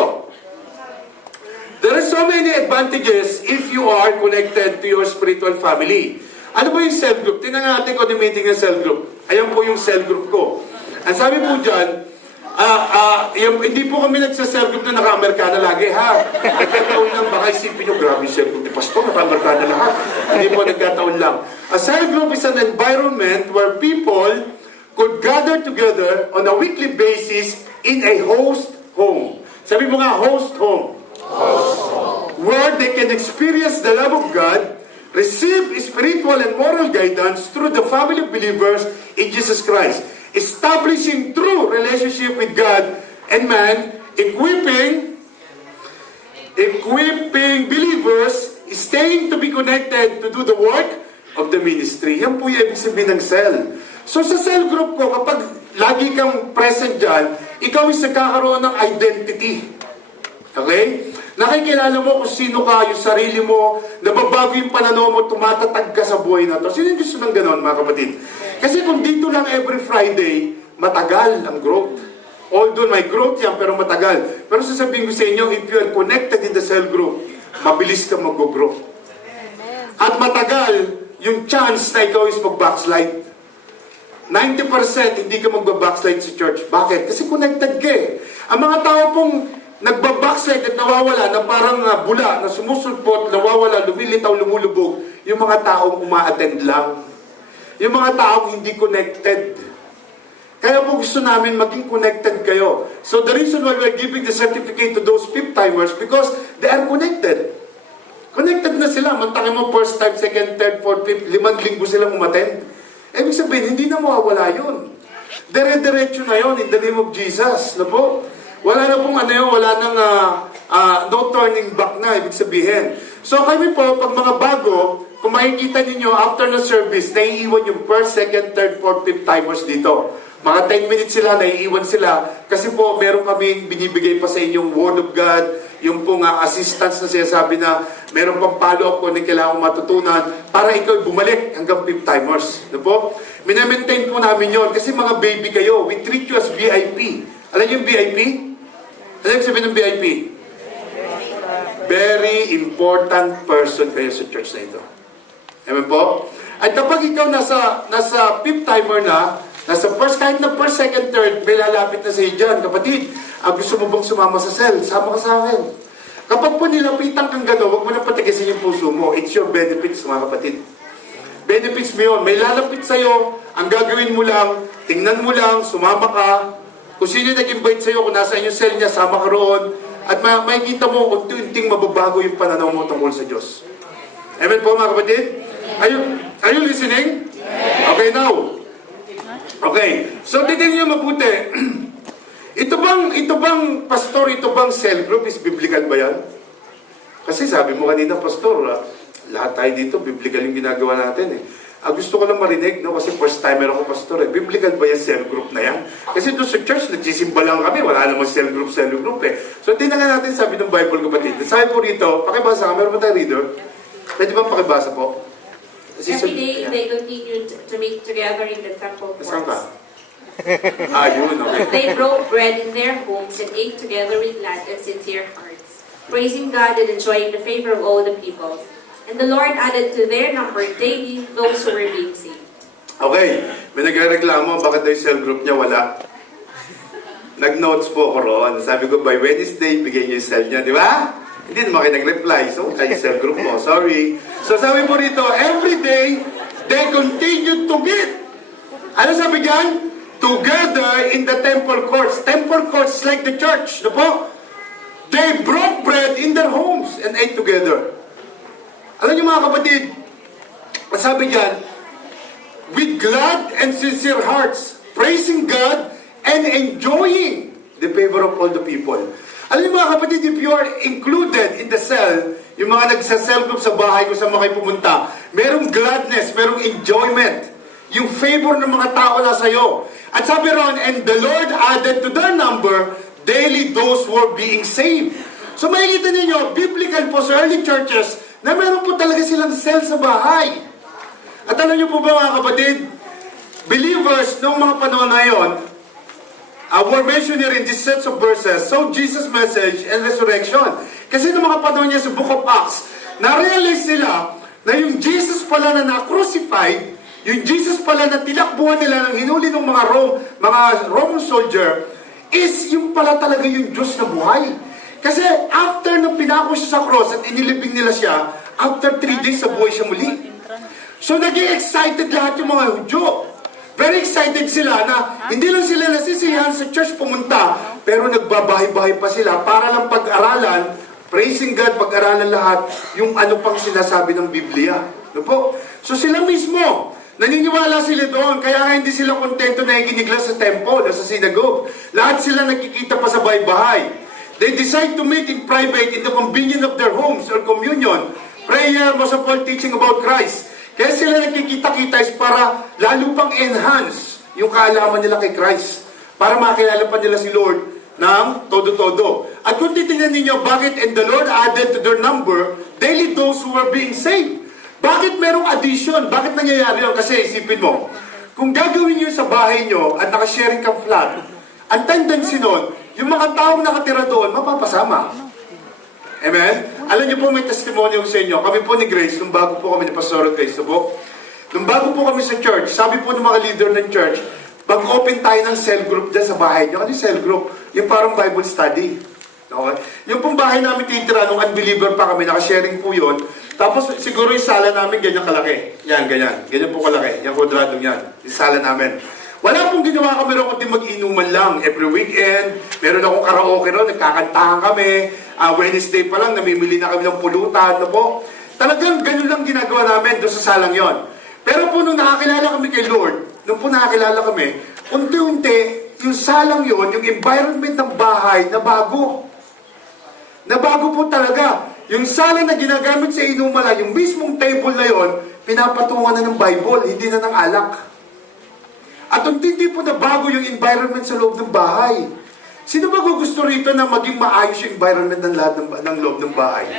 there are so many advantages if you are connected to your spiritual family. Ano ba yung cell group? Tingnan natin kung yung meeting ng cell group. Ayan po yung cell group ko. Ang sabi po dyan, hindi po kami nagsa-cell group na naka-Amerikana lagi, ha? Nagkataon lang, baka isipin nyo, grabe cell group. Pastor, naka-Amerikana lahat. Hindi po nagkataon lang. A cell group is an environment where people could gather together on a weekly basis in a host home. Sabi mo nga, host home. Where they can experience the love of God, receive spiritual and moral guidance through the family of believers in Jesus Christ, establishing true relationship with God and man, equipping believers, staying to be connected to do the work of the ministry. Yan po yung ibig sabihin ng cell. So sa cell group ko, kapag lagi kang present dyan, ikaw is nagkakaroon ng identity. Okay? Nakikilala mo kung sino ka, yung sarili mo, nababago yung pananaw mo, tumatatag ka sa buhay na to. Sino yung gusto ng ganon, mga kapatid? Kasi kung dito lang every Friday, matagal ang growth. Although may growth yan, pero matagal. Pero sasabihin ko sa inyo, if you are connected in the cell group, mabilis ka mag-grow. At matagal, yung chance na ikaw is mag-backslide. 90% hindi ka mag-backslide sa church. Bakit? Kasi connected ka eh. Ang mga tao pong nagbabackslide at nawawala, na parang bula, na sumusulpot, nawawala, lumilitaw, lumulubog, yung mga taong uma-attend lang. Yung mga taong hindi connected. Kaya po gusto namin maging connected kayo. So the reason why we're giving the certificate to those fifth timers, because they are connected. Connected na sila. Mantakin mo first time, second, third, fourth, fifth, 5 linggo silang umattend. Ibig sabihin, hindi na mawawala yun. Dire-diretso na yun in the name of Jesus. No po? Wala na pong ano yun, wala nang no turning back na, ibig sabihin. So kami po, pag mga bago, kung makikita ninyo, after the service, naiiwan yung first, second, third, fourth, fifth timers dito. Mga 10 minutes sila, naiiwan sila. Kasi po, meron kami binibigay pa sa inyong Word of God, yung pong assistance na sinasabi na meron pang follow-up kung ano kailangan matutunan para ikaw bumalik hanggang fifth timers. No po? Minamaintain po namin yon kasi mga baby kayo. We treat you as VIP. Alam niyo yung VIP? Ano yung sabihin ng VIP? Very important person kayo sa church na ito. Amen po? At kapag ikaw nasa fifth timer na, Nasa first, kahit na first, second, third, may lalapit na sa iyo dyan. Kapatid, gusto mo bang sumama sa cell? Sama ka sa akin. Kapag po nilapitan kang gano'n, huwag mo na patigasin yung puso mo. It's your benefits, mga kapatid. Benefits mo yun. May lalapit sa'yo, ang gagawin mo lang, tingnan mo lang, sumama ka. Kung sino nag-invite sa'yo, kung nasa yung cell niya, sama ka roon. At makikita mo, unti-unting mababago yung pananaw mo tungkol sa Diyos. Amen po, mga kapatid? Are you listening? Okay, now. Okay. So, titignan niyo mabuti. Ito bang pastor, ito bang cell group is biblical ba yan? Kasi sabi mo kanina, pastor, lahat tayo dito, biblical yung ginagawa natin eh. Gusto ko lang marinig, no? Kasi first timer ako, pastor eh. Biblical ba yung cell group na yan? Kasi doon sa church, nagsisimba lang kami, wala namang cell group eh. So, tingnan natin, sabi ng Bible, kapatid. Sabi po rito, pakibasa ka, meron ba tayong reader? Pwede bang pakibasa po? Every day, they continued to meet together in the temple Saan ka? courts. Yun, okay. They broke bread in their homes and ate together with glad and sincere hearts, praising God and enjoying the favor of all the people. And the Lord added to their number daily those who were being saved. Okay, may nagre-reklamo, bakit daw yung cell group niya wala? Nag-notes po ako roon. Sabi ko, by Wednesday, bigay niyo yung cell niya, di ba? Hindi naman kayo nag-reply, so kayo cell group mo, sorry. So sabi po rito, every day, they continued to meet. Ano sabi dyan? Together in the temple courts. Temple courts like the church, no po? They broke bread in their homes and ate together. Alam niyo mga kapatid, sabi dyan, with glad and sincere hearts, praising God and enjoying the favor of all the people. Alam niyo mga kapatid, if you are included in the cell, yung mga nagsa-cell group sa bahay kung saan kayo pumunta, merong gladness, merong enjoyment, yung favor ng mga tao na sa'yo. At sabi ron, and the Lord added to their number daily those who were being saved. So makikita ninyo, biblical po sa early churches, na meron po talaga silang cell sa bahay. At alam niyo po ba mga kapatid, believers noong mga panahon na yun, were mentioned here in this sets of verses, so Jesus' message and resurrection. Kasi noong mga panahon niya sa Book of Acts, na-realize sila na yung Jesus pala na na-crucified, yung Jesus pala na tinakbuhan nila ng hinuli ng mga Roman soldier, is yung pala talaga yung Diyos na buhay. Kasi after nung pinako siya sa cross at inilibing nila siya, after 3 days sa buhay siya muli. So naging excited lahat yung mga Hudyo. Very excited sila na hindi lang sila nasisiyahan sa church pumunta, pero nagbabahay-bahay pa sila para lang pag-aralan, praising God, pag-aralan lahat yung ano pang sinasabi ng Biblia. No po? So sila mismo, naniniwala sila doon, kaya nga hindi sila kontento na ikinig lang sa temple, sa synagogue. Lahat sila nagkikita pa sa bahay-bahay. They decide to meet in private in the convenience of their homes or communion. Prayer, most of all, teaching about Christ. Kaya sila nagkikita-kita is para lalo pang enhance yung kaalaman nila kay Christ. Para makilala pa nila si Lord ng todo-todo. At kung titingnan ninyo, bakit and the Lord added to their number daily those who were being saved. Bakit merong addition? Bakit nangyayari yun? Kasi isipin mo, kung gagawin nyo sa bahay nyo at nakasharing kang flat, ang tendency nun, yung mga taong nakatira doon, mapapasama. Amen? Alam niyo po, may testimony sa inyo. Kami po ni Grace, nung bago po kami ni Pastor Grace, nung bago po kami sa church, sabi po ng mga leader ng church, mag-open tayo ng cell group dyan sa bahay niyo. Ano yung cell group? Yung parang Bible study. Okay? Yung pong bahay namin titira, nung unbeliever pa kami, nakasharing po yun. Tapos siguro yung sala namin ganyan kalaki. Yan, ganyan. Ganyan po kalaki. Yung kwadradong yan. Yung sala namin. Wala pong ginawa kami rin kundi mag-inuman lang. Every weekend, meron akong karaoke ron, nagkakantahan kami. Wednesday pa lang, namimili na kami ng pulutan. Po. Talagang ganun lang ginagawa namin doon sa salang yon. Pero po nung nakakilala kami kay Lord, nung po nakakilala kami, unti-unti, yung salang yon, yung environment ng bahay, nabago. Nabago po talaga. Yung sala na ginagamit sa inumala, yung mismong table na yon, pinapatungan na ng Bible, hindi na ng alak. At unti po na bago yung environment sa loob ng bahay. Sino ba gusto rito na maging maayos yung environment ng lahat ng loob ng bahay?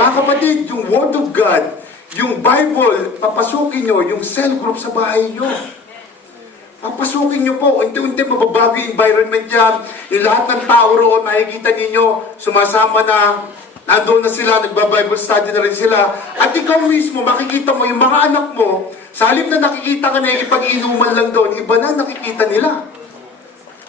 Mga kapatid, yung Word of God, yung Bible, papasukin nyo, yung cell group sa bahay nyo. Papasukin nyo po, unti-unti mababago yung environment yan. Yung lahat ng tao roon, makikita ninyo, sumasama na, nandoon na sila, nagba-Bible study na rin sila. At ikaw mismo, makikita mo yung mga anak mo, Sa halip na nakikita ka na ipag-inuman lang doon, iba na nakikita nila.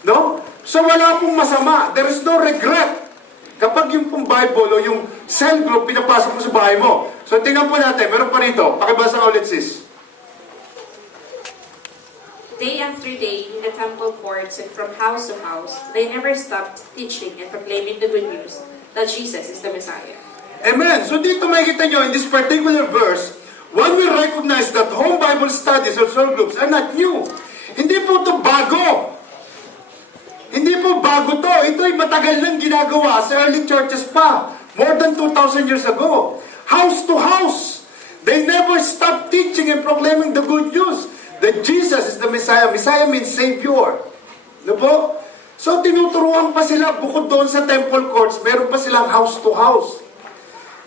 No? So wala pong masama. There is no regret. Kapag yung pong Bible o yung cell group, pinapasok mo sa bahay mo. So tingnan po natin, meron pa rito. Pakibasa ka ulit, sis. Day after day, in the temple courts and from house to house, they never stopped teaching and proclaiming the good news that Jesus is the Messiah. Amen. So dito makikita nyo, in this particular verse, one will recognize that home Bible studies or cell groups are not new. Hindi po ito bago. Hindi po bago to. Ito'y matagal nang ginagawa sa early churches pa. More than 2,000 years ago. House to house. They never stopped teaching and proclaiming the good news that Jesus is the Messiah. Messiah means Savior. No po? So tinuturuan pa sila bukod doon sa temple courts, meron pa silang house to house.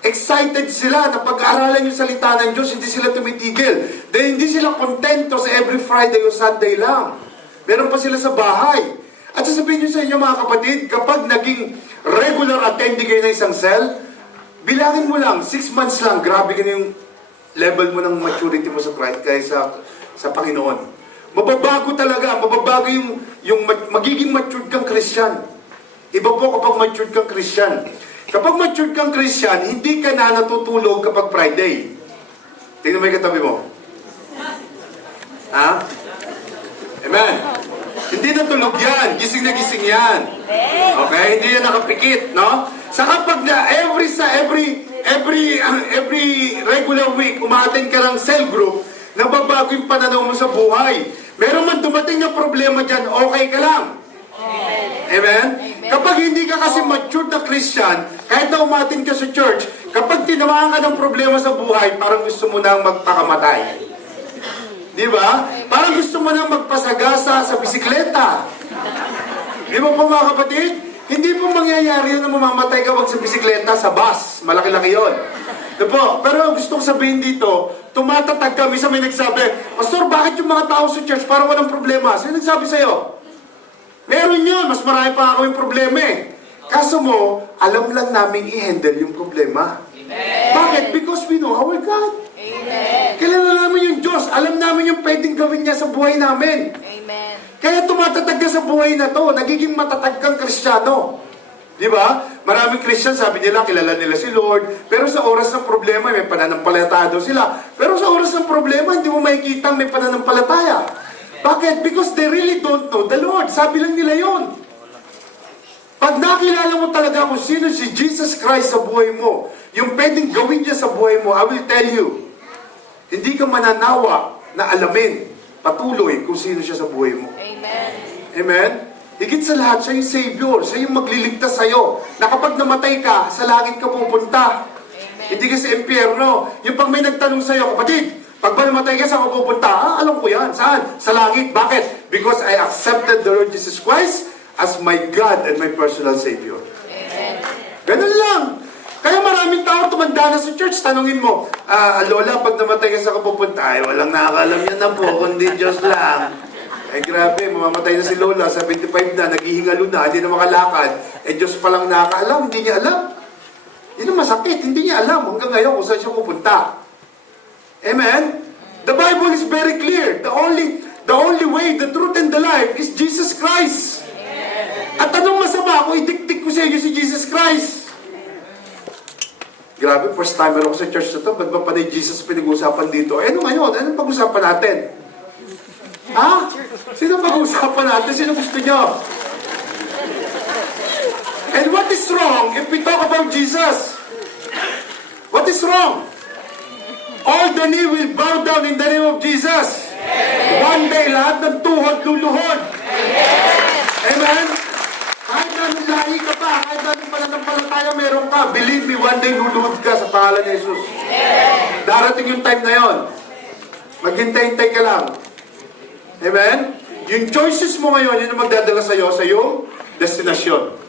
Excited sila na pag-aaralan yung salita ng Diyos, hindi sila tumitigil. Dahil hindi sila kontento sa every Friday o Sunday lang. Meron pa sila sa bahay. At sasabihin nyo sa inyo mga kapatid, kapag naging regular attendee kayo ng isang cell, bilangin mo lang, 6 months lang, grabe ka na yung level mo ng maturity mo sa Christ, kaya sa Panginoon. Mababago talaga, mababago yung magiging matured kang Christian. Iba po kapag matured kang Christian. Kapag matured kang Christian, hindi ka na natutulog kapag Friday. Tingnan mo yung katabi mo. Ha? Amen. Hindi na tulog yan. Gising na gising yan. Okay? Hindi yan nakapikit, no? Sa kapag na every regular week, umaattend ka ng cell group, nababago yung pananaw mo sa buhay. Meron man dumating na problema dyan, okay ka lang. Amen? Kapag hindi ka kasi matured na Christian, kahit na umattend ka sa church, kapag tinamaan ka ng problema sa buhay, parang gusto mo nang magpakamatay. Di ba? Parang gusto mo nang magpasagasa sa bisikleta. Di ba po mga kapatid? Hindi po mangyayari yun na mamamatay ka wag sa bisikleta, sa bus. Malaki-laki yun. Di po? Pero gusto kong sabihin dito, tumatatag kami sa may nagsabi, Pastor, bakit yung mga tao sa church parang walang problema? Sino nagsabi sa'yo? Meron yun. Mas marami pa ako yung problema eh. Kaso mo, alam lang namin i-handle yung problema. Amen. Bakit? Because we know our God. Amen. Kilala namin yung Diyos. Alam namin yung pwedeng gawin niya sa buhay namin. Amen. Kaya tumatatag ka sa buhay na to. Nagiging matatag kang Kristiyano. Di ba? Maraming Christian, sabi nila, kilala nila si Lord. Pero sa oras ng problema, may pananampalataya sila. Pero sa oras ng problema, hindi mo makikita may pananampalataya. Bakit? Because they really don't know the Lord. Sabi lang nila yon. Pag nakilala mo talaga kung sino si Jesus Christ sa buhay mo, yung pwedeng gawin niya sa buhay mo, I will tell you, hindi ka mananawa na alamin patuloy kung sino siya sa buhay mo. Amen. Amen? Higit sa lahat, siya yung Savior. Siya yung magliligtas sa'yo. Na kapag namatay ka, sa langit ka pupunta. Amen. Hindi ka sa impyerno. Yung pag may nagtanong sa'yo, kapatid, pag ba namatay ka, saan ka pupunta? Alam ko yan. Saan? Sa langit. Bakit? Because I accepted the Lord Jesus Christ as my God and my personal Savior. Amen. Ganun lang. Kaya maraming tao tumanda na sa church, tanungin mo, Lola, pag namatay ka sa kapupunta, ay walang nakakalam yan na po, kundi Diyos lang. Ay grabe, mamamatay na si Lola, 75 na, naghihingalo na, hindi na makalakad. Eh Diyos palang nakakaalam, hindi niya alam. Yun ang masakit, hindi niya alam hanggang ngayon kung saan siya pupunta. Amen? The Bible is very clear. The only way, the truth, and the life is Jesus Christ. At anong masama kung idiktik ko sa iyo si Jesus Christ? Grabe, first timer ako sa church na to. Ba't ba panay Jesus pinag-uusapan dito? Eh, ano ngayon? Anong pag-usapan natin? Ha? Sino pag-uusapan natin? Sino gusto nyo? And what is wrong if we talk about Jesus? What is wrong? All the knee will bow down in the name of Jesus. One day, lahat ng tuhod luluhod. Amen? Kahit anong lahi ka pa, kahit anong pananampalataya meron ka, believe me, one day luluhod ka sa pangalan ni Jesus. Darating yung time na yon. Maghintay-hintay ka lang. Amen? Yung choices mo ngayon, yun ang magdadala sa'yo sa iyong destinasyon.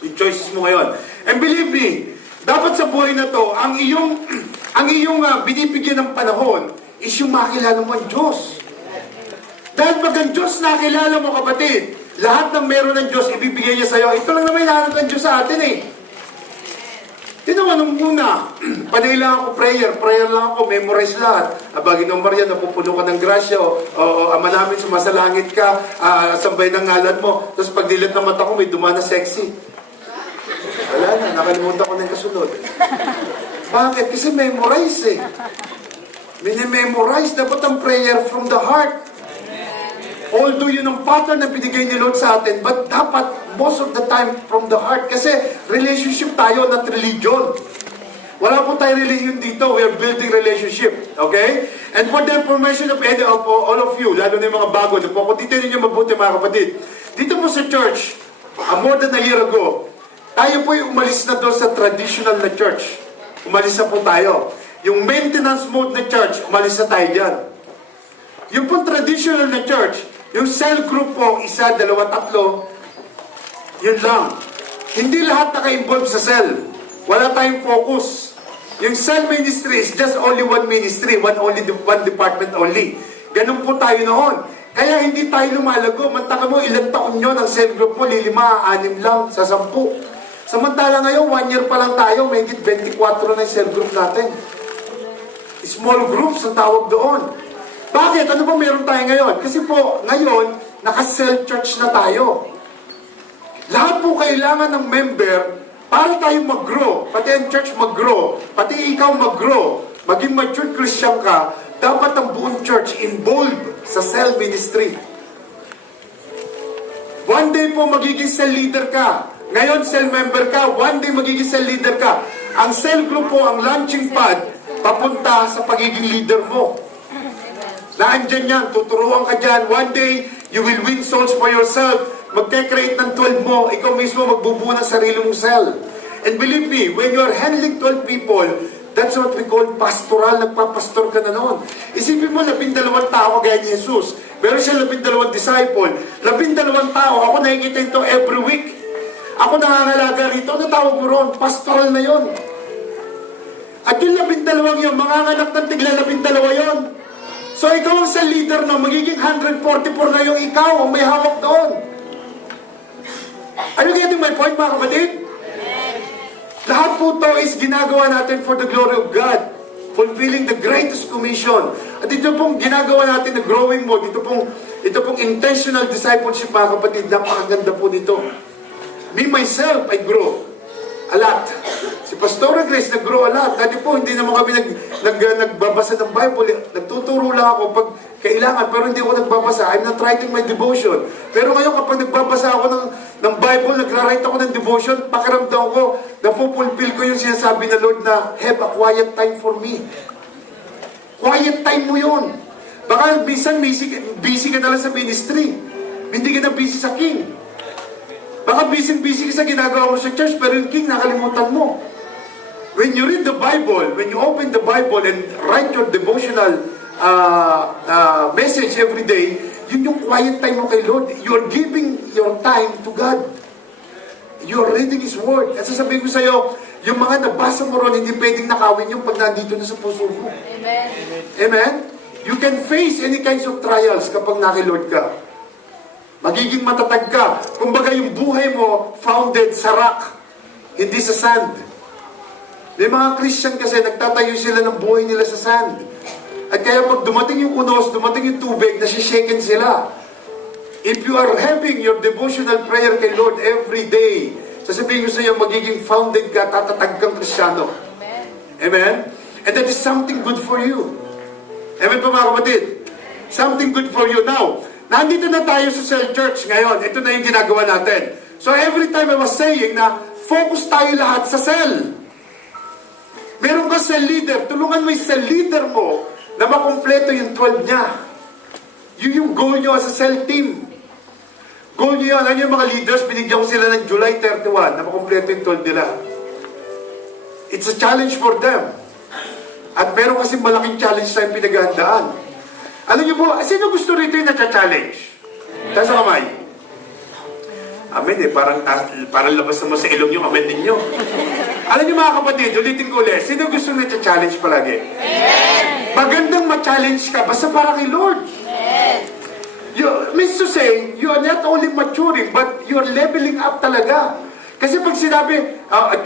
Yung choices mo ngayon. And believe me, dapat sa buhay na to, ang iyong binibigyan ng panahon is yung makilala mo ang Diyos. Dahil pag ang Diyos nakilala mo, kapatid, lahat ng meron ng Diyos, ibibigay niya sa'yo. Ito lang naman hinahanap ng Diyos sa atin eh. Tinawa nung una, panay lang ako prayer lang ako, memorize lahat. Abagin ng Maria, napupuno ka ng grasya, o Ama namin, sumasalangit ka, sambay ng ngalan mo. Tapos pag dilat ng mata ko, may dumana sexy. Wala na, nakalimutan ko na yung kasunod. Bakit? Kasi memorize eh. Minimemorize, dapat ang prayer from the heart. Although yun ang pattern na binigay ni Lord sa atin, but dapat most of the time from the heart. Kasi relationship tayo, not religion. Wala po tayong religion dito. We are building relationship. Okay? And for the information of all of you, lalo na yung mga bago, kung titignan niyo mabuti mga kapatid, dito po sa church, more than a year ago, tayo po yung umalis na doon sa traditional na church. Umalis na po tayo. Yung maintenance mode na church, umalis na tayo dyan. Yung po traditional na church, yung cell group po, isa, dalawa, tatlo, yun lang. Hindi lahat naka-involve sa cell. Wala tayong focus. Yung cell ministry is just only one ministry, one department only. Ganun po tayo noon. Kaya hindi tayo lumalago. Mantaka mo, ilang taon nyo ng cell group mo, 5, 6 lang, sa 10. Samantala ngayon, 1 year pa lang tayo, may 24 na yung cell group natin. Small groups ang tawag doon. Bakit? Ano ba meron tayo ngayon? Kasi po, ngayon, naka-cell church na tayo. Lahat po kailangan ng member para tayo mag-grow. Pati ang church mag-grow. Pati ikaw mag-grow. Maging mature Christian ka, dapat ang buong church involved sa cell ministry. One day po magiging cell leader ka. Ngayon cell member ka. One day magiging cell leader ka. Ang cell group po, ang launching pad, papunta sa pagiging leader mo. Naandyan yan, tuturuan ka dyan. One day, you will win souls for yourself. Magte-create ng 12 mo, ikaw mismo magbubuo ng sarili mong cell. And believe me, when you are handling 12 people, that's what we call pastoral. Nagpapastor ka na noon. Isipin mo, 12 tao gaya ni Jesus. Meron siya 12 disciple. 12 tao, ako nakikita ito every week. Ako nangangalaga rito. Ano tawag mo ron? Pastoral na yon. At yung 12 yun, manganganak ng tigla 12 yun. So ikaw ang sa leader na magiging 144 na yung ikaw ang may hawak doon. Are you getting my point mga kapatid? Lahat po ito is ginagawa natin for the glory of God. Fulfilling the greatest commission. At ito pong ginagawa natin na growing mode. Ito pong intentional discipleship mga kapatid. Napakaganda po dito. Me myself, I grow a lot. Si Pastora Grace nag-grow a lot. Dati po, hindi naman kami nagbabasa ng Bible. Nagtuturo lang ako pag kailangan, pero hindi ako nagbabasa. I'm not writing my devotion. Pero ngayon, kapag nagbabasa ako ng Bible, nagra-write ako ng devotion, pakiramdam ko, napupulfill ko yung sinasabi na Lord na, have a quiet time for me. Quiet time mo yun. Baka minsan busy ka na lang sa ministry. Hindi ka na busy sa King. Baka busy ka sa ginagawa mo sa church, pero yung King nakalimutan mo. When you read the Bible, when you open the Bible and write your devotional message every day, yun yung quiet time mo kay Lord. You're giving your time to God. You're reading His Word. At sasabihin ko sa'yo, yung mga nabasa mo ron, hindi pwedeng nakawin yung pag nandito na sa puso mo. Amen. Amen? You can face any kinds of trials kapag nakilord ka. Magiging matatag ka. Kumbaga yung buhay mo, founded sa rock, hindi sa sand. May mga Christian kasi, nagtatayo sila ng buhay nila sa sand. At kaya pag dumating yung unos, dumating yung tubig, nasishaken sila. If you are having your devotional prayer kay Lord every day, sasabihin ko sa iyo, magiging founded ka, tatatag kang Kristyano. Amen. Amen? And that is something good for you. Amen po mga kapatid? Something good for you. Now, nandito na tayo sa cell church ngayon. Ito na yung ginagawa natin. So every time I was saying na focus tayo lahat sa cell. Meron ka cell leader. Tulungan mo yung cell leader mo na makumpleto yung 12 niya. Yun yung goal nyo as a cell team. Goal nyo yun. Ano yung mga leaders? Binigyan ko sila ng July 31 na makumpleto yung 12 nila. It's a challenge for them. At meron kasi malaking challenge tayong pinaghandaan. Alam niyo po, sino gusto rito yung na-challenge? Taas ang kamay. Amen eh, parang labas naman sa ilong yung amen ninyo. Alam niyo mga kapatid, ulitin ko ulit, sino gusto na-challenge palagi? Amen! Magandang ma-challenge ka, basta para kay Lord. Amen! Means to say, you are not only maturing, but you are leveling up talaga. Kasi pag sinabi,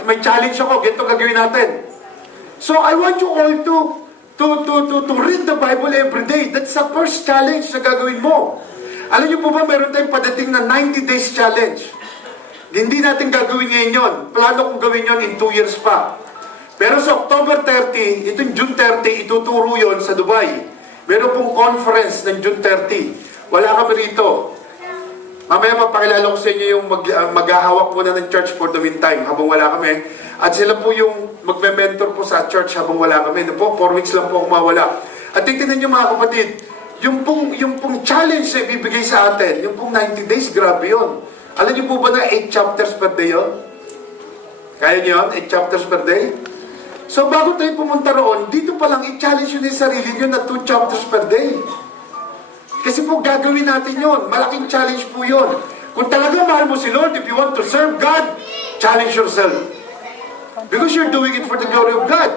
may challenge ako, ganito gagawin natin. So I want you all to read the Bible every day. That's the first challenge na gagawin mo. Alam niyo po ba, meron tayong padating na 90 days challenge. Hindi natin gagawin ngayon yun. Plano kong gawin yun in 2 years pa. Pero sa October 30, itong June 30, ituturo yon sa Dubai. Meron pong conference ng June 30. Wala kami rito. Mamaya mapakilala ko sa inyo yung maghahawak muna ng church for the meantime habang wala kami. At sila po yung magme-mentor po sa church habang wala kami. 4 weeks lang po ako mawala. At tingnan nyo mga kapatid, yung pong challenge na ibibigay sa atin, yung pong 90 days, grabe yun. Alam niyo po ba na 8 chapters per day yun? Kaya niyo yun? 8 chapters per day? So bago tayo pumunta roon, dito pa lang i-challenge yun yung sarili nyo na 2 chapters per day. Kasi po gagawin natin yun. Malaking challenge po yun. Kung talaga mahal mo si Lord, if you want to serve God, challenge yourself. Because you're doing it for the glory of God.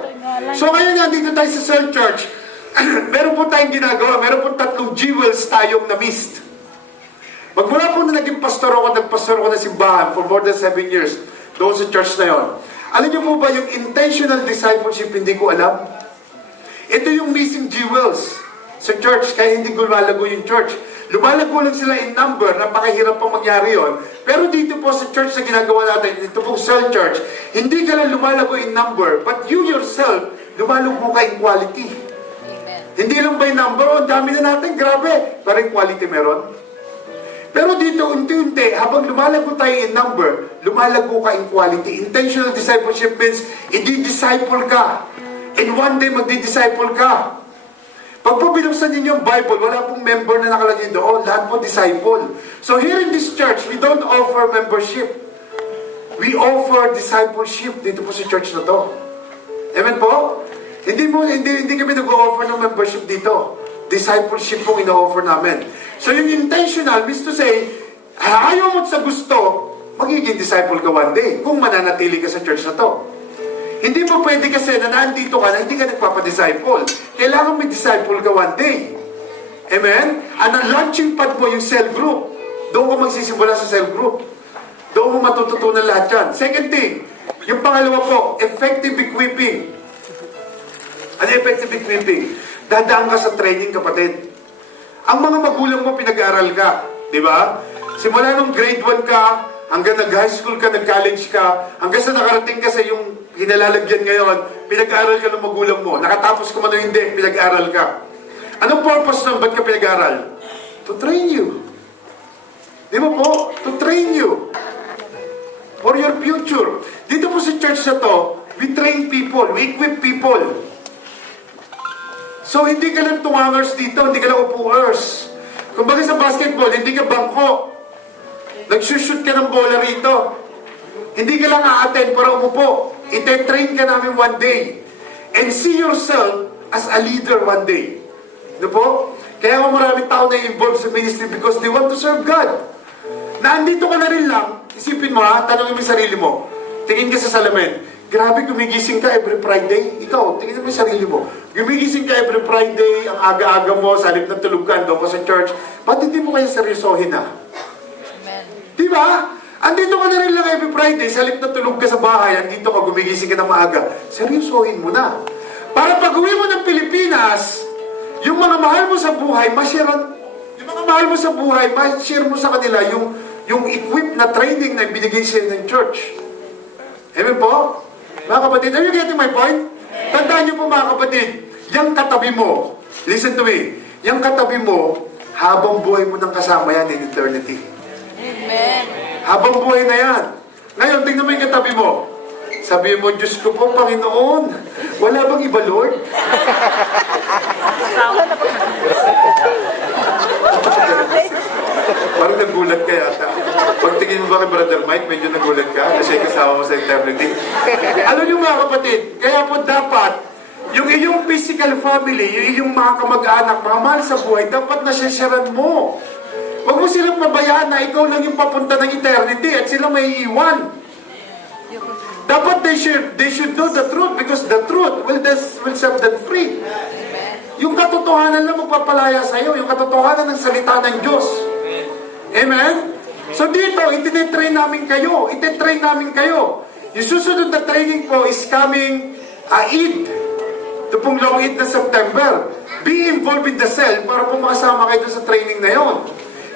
So ngayon nga, dito tayo sa Cell Church, meron po tayong ginagawa, meron po 3 jewels tayong na-missed. Magmula po na naging pastor ako, nagpastor ako ng simbahan for more than 7 years, doon sa church na yon. Alam niyo po ba yung intentional discipleship, hindi ko alam? Ito yung missing jewels sa church, kaya hindi lumalago yung church. Lumalago lang sila in number, napakahirap pang mangyari yon. Pero dito po sa church na ginagawa natin, dito po Cell Church, hindi ka lang lumalago in number, but you yourself, lumalago ka in quality. Amen. Hindi lang by number, ang dami na natin, grabe. Parang quality meron. Pero dito, unti-unti, habang lumalago tayo in number, lumalago ka in quality. Intentional discipleship means, i-disciple ka. And one day, magdi-disciple ka. Pag po binuksan ninyo yung Bible, wala pong member na nakalagay doon. Lahat po disciple. So here in this church, we don't offer membership. We offer discipleship dito po sa church na to. Amen po? Hindi kami nag-offer ng membership dito. Discipleship po ina-offer namin. So yung intentional means to say, ayaw mo sa gusto, magiging disciple ka one day kung mananatili ka sa church na to. Hindi mo pwede kasi na nandito ka na hindi ka nagpapadisciple. Kailangan may disciple ka one day. Amen? And ang launching pad mo yung cell group. Doon ka magsisimula sa cell group. Doon mo matututunan lahat yan. Second thing, yung pangalawa po, effective equipping. Ano effective equipping? Dadaan ka sa training, kapatid. Ang mga magulang mo, pinag-aaral ka. Di ba? Simula nung grade 1 ka, hanggang nag-high school ka, nag-college ka, hanggang sa nakarating ka sa yung hinalalagyan ngayon, pinag-aaral ka ng magulang mo. Nakatapos ka man o hindi, pinag-aaral ka. Anong purpose nun? Ba't ka pinag-aaral? To train you. Di ba po? To train you. For your future. Dito po sa church na to, we train people, we equip people. So, hindi ka lang 2 hours dito, hindi ka lang upuers. Kung bagay sa basketball, hindi ka bangko. Nagsushoot ka ng bola rito. Hindi ka lang a-attend para umupo. Ite-train ka namin one day. And see yourself as a leader one day. Ano po? Kaya maraming tao na involved sa ministry because they want to serve God. Na andito ka na rin lang, isipin mo ha, tanongin mo yung sarili mo. Tingin ka sa salamin. Grabe, gumigising ka every Friday. Ikaw, tingin mo yung sarili mo. Gumigising ka every Friday, ang aga-aga mo, sa halip ng tulog ka, doon ka sa church. Ba't hindi mo kaya seryosohin ha? Amen. Diba? Andito ka na rin lang every Friday, sa halip na tulog ka sa bahay, andito ka, gumigising ka na maaga. Seryosohin mo na. Para pag-uwi mo ng Pilipinas, yung mga mahal mo sa buhay, yung mga mahal mo sa buhay, ma-share mo sa kanila yung equip na training na binigay sila ng church. Amen po? Mga kapatid, are you getting my point? Tandaan niyo po mga kapatid, yung katabi mo, listen to me, yung katabi mo, habang buhay mo nang kasama yan in eternity. Amen. Habang buhay na yan. Ngayon, tingnan mo yung katabi mo. Sabihin mo, Diyos ko po, Panginoon, wala bang iba, Lord? Parang nagulat ka yata. Pagtingin mo ba kay Brother Mike, medyo nagulat ka kasi kasama mo sa eternity. Alam niyo mga kapatid, kaya po dapat yung iyong physical family, yung iyong mga kamag-anak, mga mahal sa buhay, dapat nasyasaran mo. Huwag mo silang pabayaan na ikaw lang yung papunta ng eternity at sila may iwan. Dapat they should know the truth because the truth will set them free. Yung katotohanan lang magpapalaya sa iyo, yung katotohanan ng salita ng Diyos. Amen? So dito, itinetrain namin kayo. Itinetrain namin kayo. Yung susunod na training po is coming Eid. Ito pong long Eid na September. Be involved in the cell para po makasama kayo doon sa training na yon.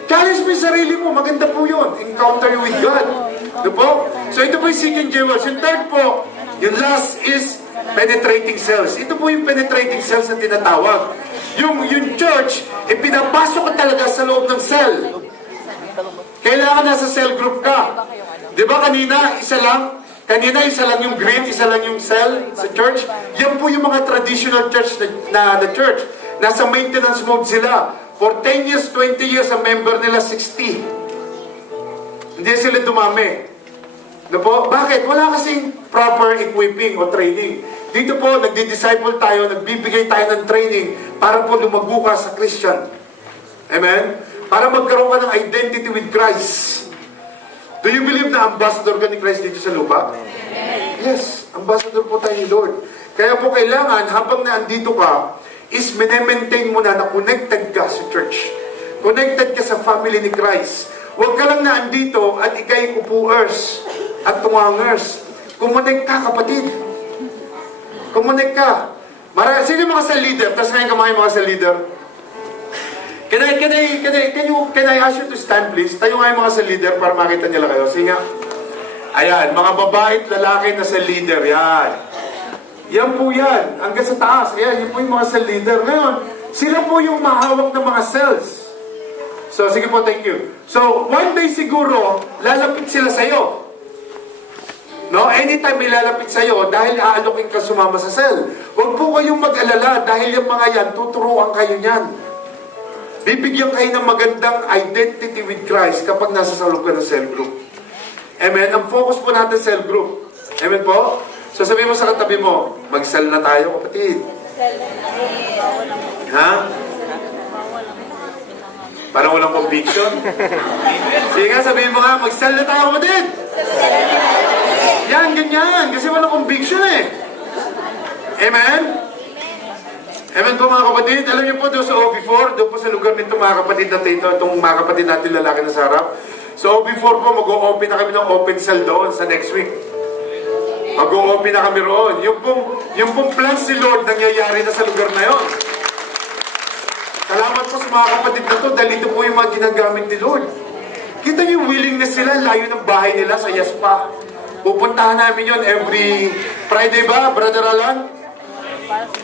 Challenge mo yung sarili mo. Maganda po yun. Encounter you with God. Ito po. So ito po yung second jewels. Yung third po, yung last is penetrating cells. Ito po yung penetrating cells na tinatawag. Yung church, pinapasok ka talaga sa loob ng cell. Kailangan nasa cell group ka. Di ba kanina, isa lang yung green, isa lang yung cell sa church. Yan po yung mga traditional church na church. Nasa maintenance mode sila. For 10 years, 20 years, ang member nila 60. Hindi sila dumami. No po? Bakit? Wala kasing proper equipping o training. Dito po, nagdi-disciple tayo, nagbibigay tayo ng training para po lumago ka sa Christian. Amen? Para magkaroon ka ng identity with Christ. Do you believe na ambassador ka ni Christ dito sa lupa? Yes, ambassador po tayo ni Lord. Kaya po kailangan, habang naandito ka, is maintain mo na connected ka sa church. Connected ka sa family ni Christ. Huwag ka lang naandito at ikay upuers at tungangers. Kumonek ka, kapatid. Kumonek ka. Sino yung mga cell leader? Tapos ngayon kamay mga cell leader. Can I ask you to stand please? Tayo nga yung mga cell leader para makita nila kayo. Sige nga. Ayan, mga babae at lalaki na cell leader. Yan. Yan po yan. Hanggang sa taas. Ayan, yun po yung mga cell leader. Ngayon, sila po yung mahawak ng mga cells. So, sige po, thank you. So, one day siguro, lalapit sila sa'yo. No? Anytime may lalapit sa'yo, dahil aalokin ka sumama sa cell. Huwag po kayong mag-alala dahil yung mga yan, tuturuan kayo niyan. Bibigyan kayo ng magandang identity with Christ kapag nasa salog ka ng cell group. Amen? Ang focus po natin cell group. Amen po? So sabihin mo sa katabi mo, mag-cell na tayo, kapatid. Ha? Parang walang conviction. Sige nga, sabihin mo nga, mag-cell na tayo, kapatid. Yan, ganyan. Kasi walang conviction eh. Amen? Amen po mga kapatid. Alam niyo po doon sa OB4, doon po sa lugar nito mga kapatid natin ito, itong mga kapatid natin lalaki na sa harap. So OB4 po, mag-o-open na kami ng open cell doon sa next week. Mag-o-open na kami roon. Yung pong plans ni Lord nangyayari na sa lugar na yon. Salamat po sa mga kapatid na to dahil ito po yung mga ginagamit ni Lord. Kita niyo yung willingness sila, layo ng bahay nila sa Yaspa. Pupuntahan namin yon every Friday ba, Brother Alan?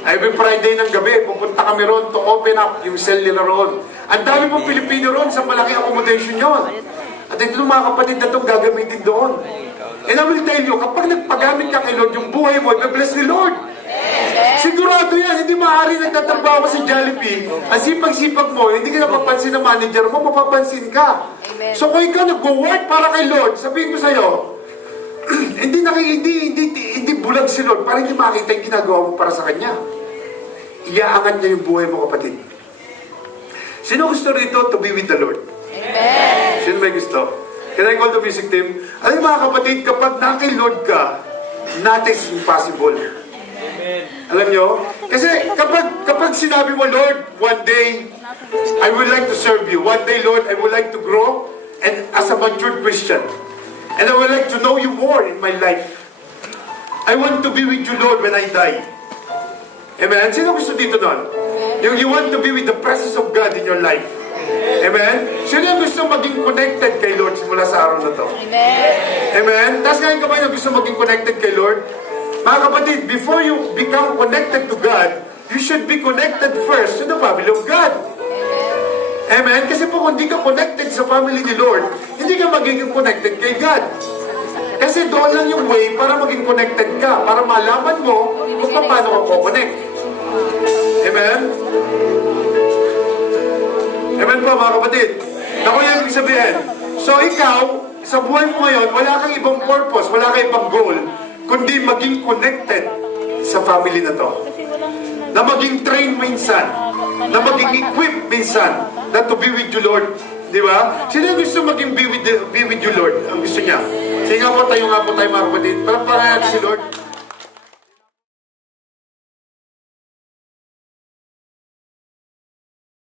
Every Friday ng gabi, pupunta kami ron to open up yung cell nila ron. Ang dami pong Pilipino ron sa malaking accommodation yon. At ito mga kapatid na itong gagamitin doon. And I will tell you, kapag nagpagamit ka kay Lord, yung buhay mo, i-bless ni Lord. Sigurado yan, hindi maaari nagtatrabaho sa Jollibee. Ang sipag-sipag mo, hindi ka napapansin ng manager mo, mapapansin ka. So kung ikaw nag-work para kay Lord, sabihin ko sa'yo, hindi bulag si Lord para hindi makita yung ginagawa mo para sa Kanya. Iaangat niya yung buhay mo, kapatid. Sino gusto rito to be with the Lord? Amen. Sino may gusto? Can I call the music team? Alam mga kapatid, kapag nakay Lord ka, nothing is impossible. Amen. Alam nyo? Kasi kapag sinabi mo, Lord, one day, I would like to serve you. One day, Lord, I would like to grow and as a matured Christian. And I would like to know you more in my life. I want to be with you, Lord, when I die. Amen? Sino gusto dito nun? Yung you want to be with the presence of God in your life. Amen? Sino yung gusto maging connected kay Lord simula sa araw na to? Amen. Amen? Tapos ngayon ka ba yung gusto maging connected kay Lord? Mga kapatid, before you become connected to God, you should be connected first to the family of God. Amen? Kasi po kung hindi ka connected sa family ni Lord, hindi ka magiging connected kay God. Kasi doon lang yung way para maging connected ka, para malaman mo kung paano ka connect. Amen? Amen po mga kapatid. Ako yung ibig sabihin. So ikaw, sa buhay mo ngayon, wala kang ibang purpose, wala kang ibang goal, kundi maging connected sa family na to. Na maging trained minsan, na maging equipped minsan, na to be with you, Lord. Di ba? Sino gusto maging be with you, Lord? Ang gusto niya. Sige nga po tayo mga kapatid. Parang natin si Lord.